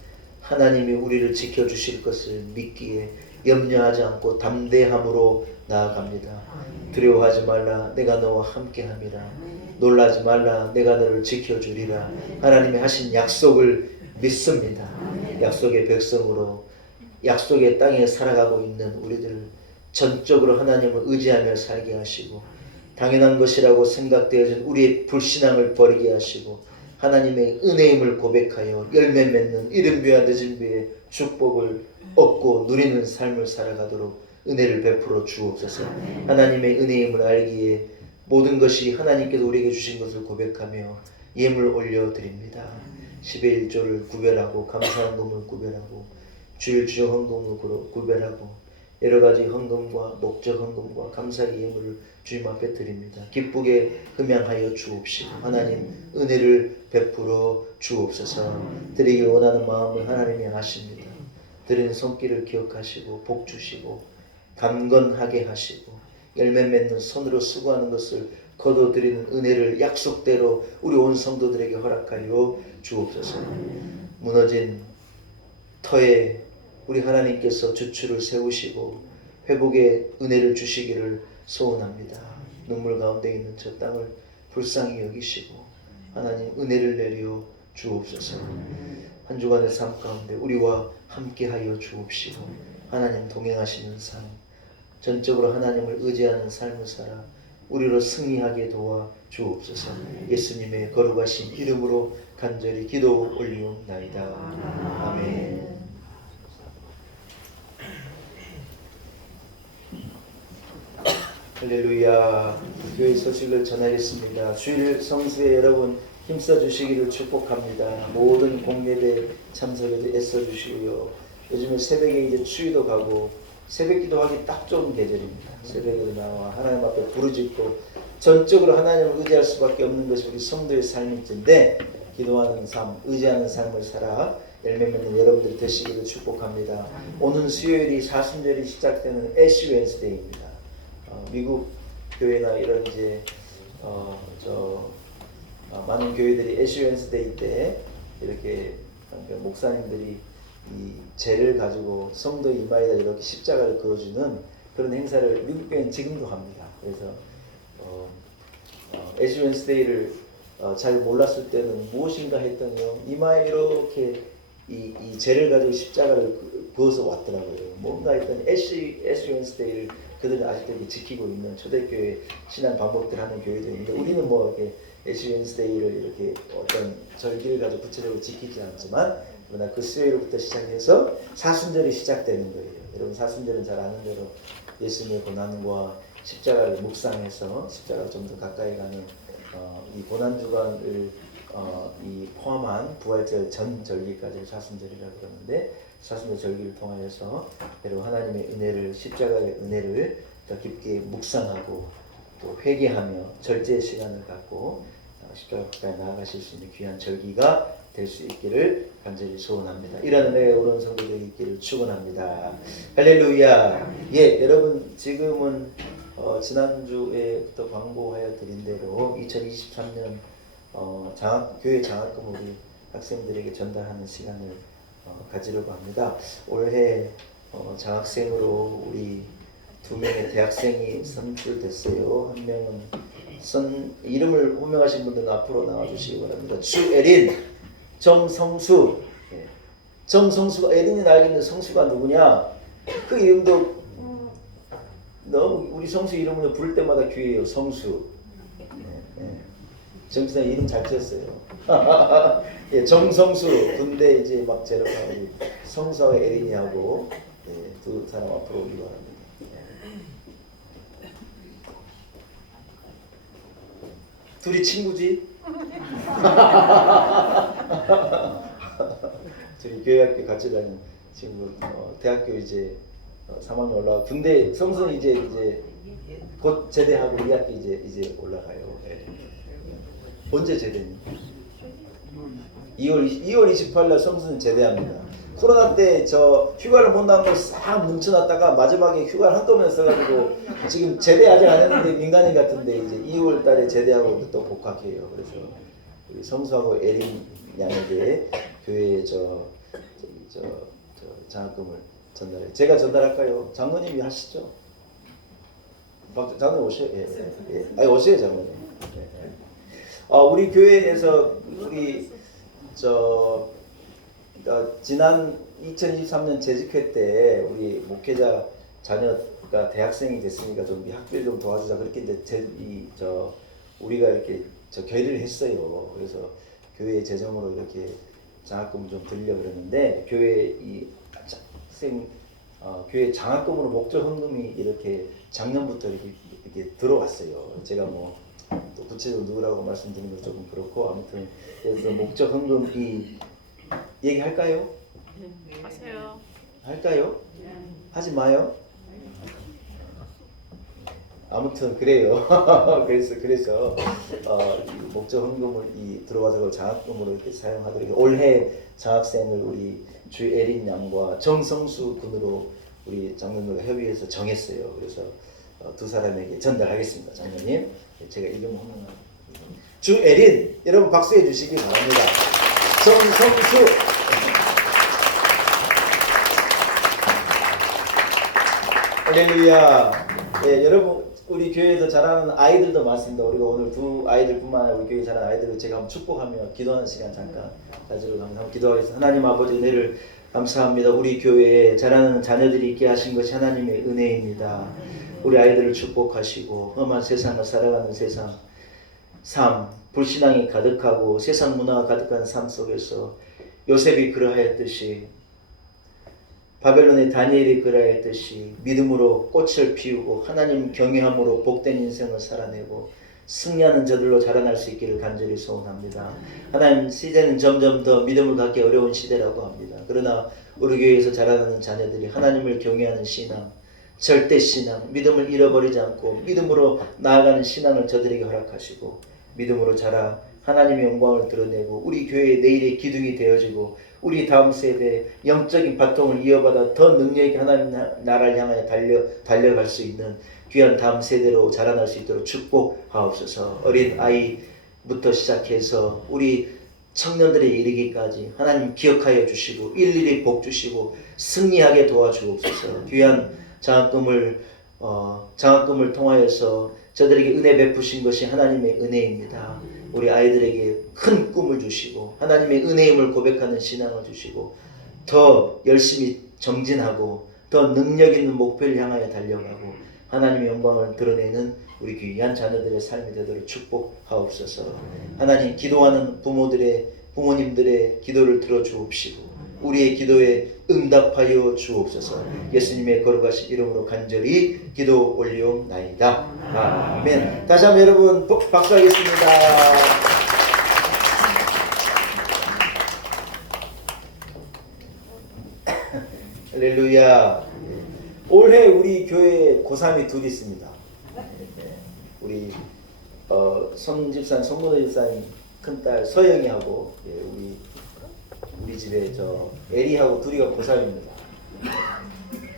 하나님이 우리를 지켜주실 것을 믿기에 염려하지 않고 담대함으로 나아갑니다. 두려워하지 말라, 내가 너와 함께함이라. 놀라지 말라, 내가 너를 지켜주리라. 하나님이 하신 약속을 믿습니다. 약속의 백성으로 약속의 땅에 살아가고 있는 우리들 전적으로 하나님을 의지하며 살게 하시고 당연한 것이라고 생각되어진 우리의 불신앙을 버리게 하시고 하나님의 은혜임을 고백하여 열매 맺는 이른 비와 늦은 비의 축복을 얻고 누리는 삶을 살아가도록 은혜를 베풀어 주옵소서. 하나님의 은혜임을 알기에 모든 것이 하나님께서 우리에게 주신 것을 고백하며 예물 올려드립니다. 10의 1조를 구별하고 감사한 금을 구별하고 주일 주정 헌금을 구별하고 여러가지 헌금과 목적 헌금과 감사의 예물을 주님 앞에 드립니다. 기쁘게 흠양하여 주옵시고 하나님 은혜를 베풀어 주옵소서. 드리길 원하는 마음을 하나님이 아십니다. 드리는 손길을 기억하시고 복 주시고 강건하게 하시고 열매 맺는 손으로 수고하는 것을 거둬들이는 은혜를 약속대로 우리 온 성도들에게 허락하여 주옵소서. 무너진 터에 우리 하나님께서 주추를 세우시고 회복의 은혜를 주시기를 소원합니다. 눈물 가운데 있는 저 땅을 불쌍히 여기시고 하나님 은혜를 내려 주옵소서. 한 주간의 삶 가운데 우리와 함께하여 주옵시고 하나님 동행하시는 삶, 전적으로 하나님을 의지하는 삶을 살아 우리로 승리하게 도와 주옵소서. 예수님의 거룩하신 이름으로 간절히 기도 올리옵나이다. 아멘. 할렐루야. 교회 소식을 전하겠습니다. 주일 성수에 여러분 힘써 주시기를 축복합니다. 모든 공예대 참석에도 애써 주시고요. 요즘에 새벽에 이제 추위도 가고 새벽 기도하기 딱 좋은 계절입니다. 새벽에 나와 하나님 앞에 부르짖고 전적으로 하나님을 의지할 수밖에 없는 것이 우리 성도의 삶인데 기도하는 삶, 의지하는 삶을 살아 열매 맺는 여러분들이 되시기를 축복합니다. 오는 수요일이 사순절이 시작되는 애쉬 웬스데이입니다. 미국 교회나 이런 이제 많은 교회들이 애쉬 웬스데이 때 이렇게 목사님들이 이 재를 가지고 성도 이마에다 이렇게 십자가를 그어주는 그런 행사를 미국 교회는 지금도 합니다. 그래서 애쉬 웬스데이를 잘 몰랐을 때는 무엇인가 했더니요, 이마에 이렇게 이 재를 가지고 십자가를 그어서 왔더라고요. 뭔가 했더니 애쉬 웬스데이를 그들은 아직도 이렇게 지키고 있는 초대교회 신앙 방법들 하는 교회도 있는데 우리는 뭐 이렇게 애쉬 웬스데이를 이렇게 어떤 절기를 가지고 구체적으로 지키지 않지만 그러나 그 수요일부터 시작해서 사순절이 시작되는 거예요. 여러분 사순절은 잘 아는 대로 예수님의 고난과 십자가를 묵상해서 십자가를 좀 더 가까이 가는 이 고난주간을 이 포함한 부활절 전 절기까지 사순절이라고 그러는데 사순절 절기를 통하여서 여러분 하나님의 은혜를 십자가의 은혜를 더 깊게 묵상하고 또 회개하며 절제의 시간을 갖고 십자가 가까이 나아가실 수 있는 귀한 절기가 될 수 있기를 간절히 소원합니다. 이런 은혜가 오른 성도들이 있기를 축원합니다. 할렐루야. 예, 여러분 지금은 지난주에부터 광고하여 드린 대로 2023년 교회 장학금 우리 학생들에게 전달하는 시간을 가지려고 합니다. 올해 장학생으로 우리 두 명의 대학생이 선출됐어요. 한 명은 이름을 호명하신 분들은 앞으로 나와주시기 바랍니다. 주애린, 정성수. 예. 정성수가 애린이 나에게는 성수가 누구냐? 그 이름도 너무 우리 성수 이름을 부를 때마다 귀해요. 성수. 예. 예. 정수사 이름 잘 지었어요. 예, 정성수 군대 이제 막 재력하고 성수와 애린이하고 예, 두 사람 앞으로 오기 바랍니다. 둘이 친구지? 저희 교회학교 같이 다니는 친구, 대학교 이제 3학년 올라가. 군대 성수는 이제 곧 제대하고 2학기 이제 올라가요. 네. 언제 제대니? 2월 28일 성수는 제대합니다. 코로나 때 저 휴가를 못 나온 걸 싹 뭉쳐놨다가 마지막에 휴가를 한꺼번에 써가지고 지금 제대 아직 안 했는데 민간인 같은데 이제 2월 달에 제대하고 또 복학해요. 그래서 우리 성수하고 에린 양에게 교회에 저 장학금을 전달해. 제가 전달할까요? 장로님이 하시죠? 장로님 오셔요? 예. 아니 오세요 장로님. 예. 우리 교회에서 우리 지난 2023년 재직회 때 우리 목회자 자녀가 대학생이 됐으니까 좀 학비를 좀 도와주자 그렇게 이제 우리가 이렇게 결의를 했어요. 그래서 교회 재정으로 이렇게 장학금을 좀 드리려고 그랬는데 교회 교회 장학금으로 목적 헌금이 이렇게 작년부터 이렇게 들어왔어요. 제가 뭐 또 구체적으로 누구라고 말씀드리는 건 조금 그렇고 아무튼 그래서 목적 헌금이 얘기할까요? 하세요. 할까요? 하지 마요. 아무튼 그래요. 그래서 목적 헌금을 들어와서 장학금으로 이렇게 사용하도록 올해 장학생을 우리 주애린 양과 정성수 군으로 우리 장로님과 협의해서 정했어요. 그래서 두 사람에게 전달하겠습니다. 장로님, 제가 이름 호명합니다. 주애린, 여러분 박수해 주시기 바랍니다. 정성수. 할렐루야. 예, 여러분 우리 교회에서 자라는 아이들도 많습니다. 우리가 오늘 두 아이들뿐만 아니라 우리 교회 자라는 아이들을 제가 한번 축복하며 기도하는 시간 잠깐 가지러 가면 한번 기도하겠습니다. 하나님 아버지 은혜를 감사합니다. 우리 교회에 자라는 자녀들이 있게 하신 것이 하나님의 은혜입니다. 우리 아이들을 축복하시고 험한 세상을 살아가는 세상 삶, 불신앙이 가득하고 세상 문화가 가득한 삶 속에서 요셉이 그러하였듯이 바벨론의 다니엘이 그러하였듯이 믿음으로 꽃을 피우고 하나님 경외함으로 복된 인생을 살아내고 승리하는 저들로 자라날 수 있기를 간절히 소원합니다. 하나님 시대는 점점 더 믿음을 갖기 어려운 시대라고 합니다. 그러나 우리 교회에서 자라나는 자녀들이 하나님을 경외하는 신앙, 절대 신앙, 믿음을 잃어버리지 않고 믿음으로 나아가는 신앙을 저들에게 허락하시고 믿음으로 자라 하나님의 영광을 드러내고 우리 교회의 내일의 기둥이 되어지고 우리 다음 세대 영적인 바통을 이어받아 더 능력있게 하나님 나라를 향하여 달려갈 수 있는 귀한 다음 세대로 자라날 수 있도록 축복하옵소서. 어린 아이부터 시작해서 우리 청년들에 이르기까지 하나님 기억하여 주시고 일일이 복 주시고 승리하게 도와주옵소서. 귀한 장학금을 통하여서 저들에게 은혜 베푸신 것이 하나님의 은혜입니다. 우리 아이들에게 큰 꿈을 주시고 하나님의 은혜임을 고백하는 신앙을 주시고 더 열심히 정진하고 더 능력 있는 목표를 향하여 달려가고 하나님의 영광을 드러내는 우리 귀한 자녀들의 삶이 되도록 축복하옵소서. 하나님 기도하는 부모님들의 기도를 들어주옵시고 우리의 기도에 응답하여 주옵소서. 예수님의 거룩하신 이름으로 간절히 기도 올리옵나이다. 아멘. 다시 한번 여러분 박수하겠습니다. 할렐루야. 올해 우리 교회에 고3이 둘 있습니다. 우리 손집사님, 손문호 집사님 큰딸 서영이하고 우리 집에 에리하고 둘이가 고3입니다.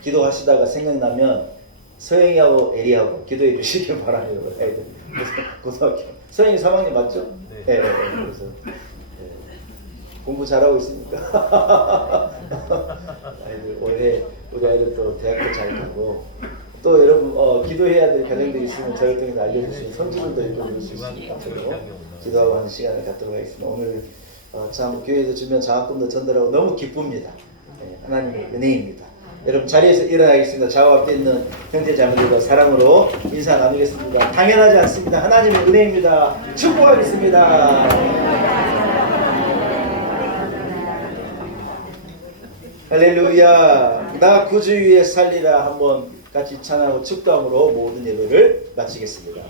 기도하시다가 생각나면 서영이하고 에리하고 기도해 주시길 바랍니다. 애들 고등학교 서영이 3학년 맞죠? 네. 그래서 공부 잘하고 있으니까 아이들 올해 우리 아이들 또 대학도 잘 가고 또 여러분 기도해야 될 가정들이 있으면 저를 통해서 알려주시면 선지들도 읽어줄 수 있으니까 저도 기도하고 하는 시간을 갖도록 하겠습니다. 오늘 참 교회에서 주면 장학금도 전달하고 너무 기쁩니다. 네, 하나님의 은혜입니다. 여러분 자리에서 일어나겠습니다. 좌우 앞에 있는 형제 자매들과 사랑으로 인사 나누겠습니다. 당연하지 않습니다. 하나님의 은혜입니다. 축복하겠습니다. 할렐루야. 나 구주 위에 살리라. 한번 같이 찬양하고 축도함으로 모든 예배를 마치겠습니다.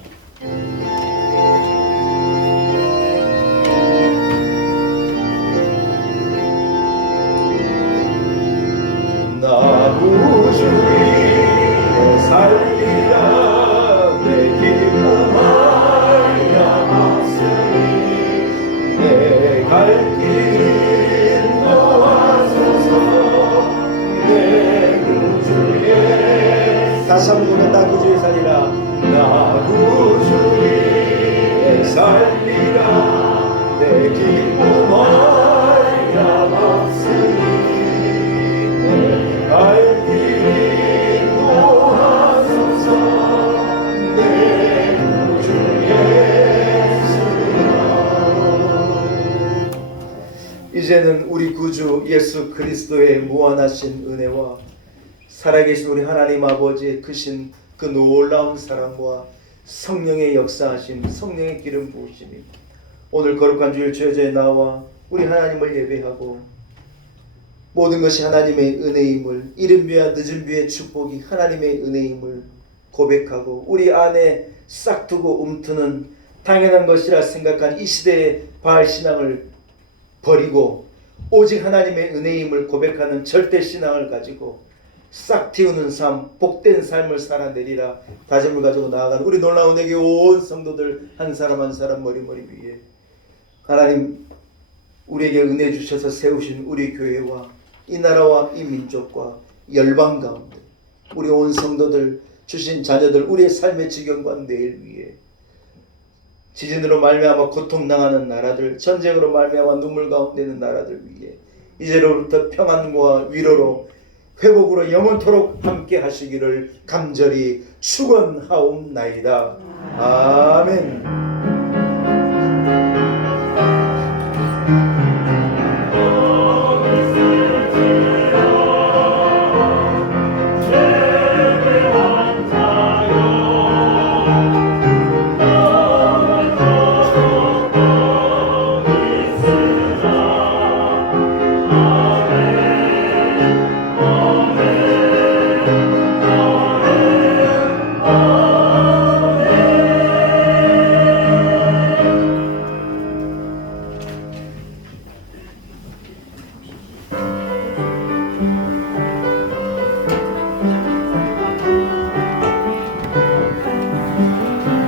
나 구주 위에 살리라. 내 기쁨 알려없으니 내 갈 길 인도하소서. 내 구주의 다시 한번 보면 나 구주에 살리라. 나 구주에 살리라. 내 기쁨 알려없으니 내 갈 길 인도하소서. 내 구주 예수여. 이제는 우리 구주 예수 그리스도의 무한하신 은혜와 살아계신 우리 하나님 아버지의 크신 그 놀라운 사랑과 성령의 역사하심, 성령의 기름 부으심이 오늘 거룩한 주일 주여자에 나와 우리 하나님을 예배하고 모든 것이 하나님의 은혜임을, 이른 비와 늦은 비의 축복이 하나님의 은혜임을 고백하고 우리 안에 싹두고 움트는 당연한 것이라 생각한 이 시대의 바알 신앙을 버리고 오직 하나님의 은혜임을 고백하는 절대 신앙을 가지고 싹 틔우는 삶, 복된 삶을 살아내리라 다짐을 가지고 나아가는 우리 놀라운 내게 온 성도들 한 사람 한 사람 머리 위에 하나님 우리에게 은혜 주셔서 세우신 우리 교회와 이 나라와 이 민족과 열방 가운데 우리 온 성도들 주신 자녀들 우리의 삶의 지경과 내일 위에 지진으로 말미암아 고통당하는 나라들, 전쟁으로 말미암아 눈물 가운데 있는 나라들 위에 이제로부터 평안과 위로로 회복으로 영원토록 함께 하시기를 간절히 축원하옵나이다. 아멘.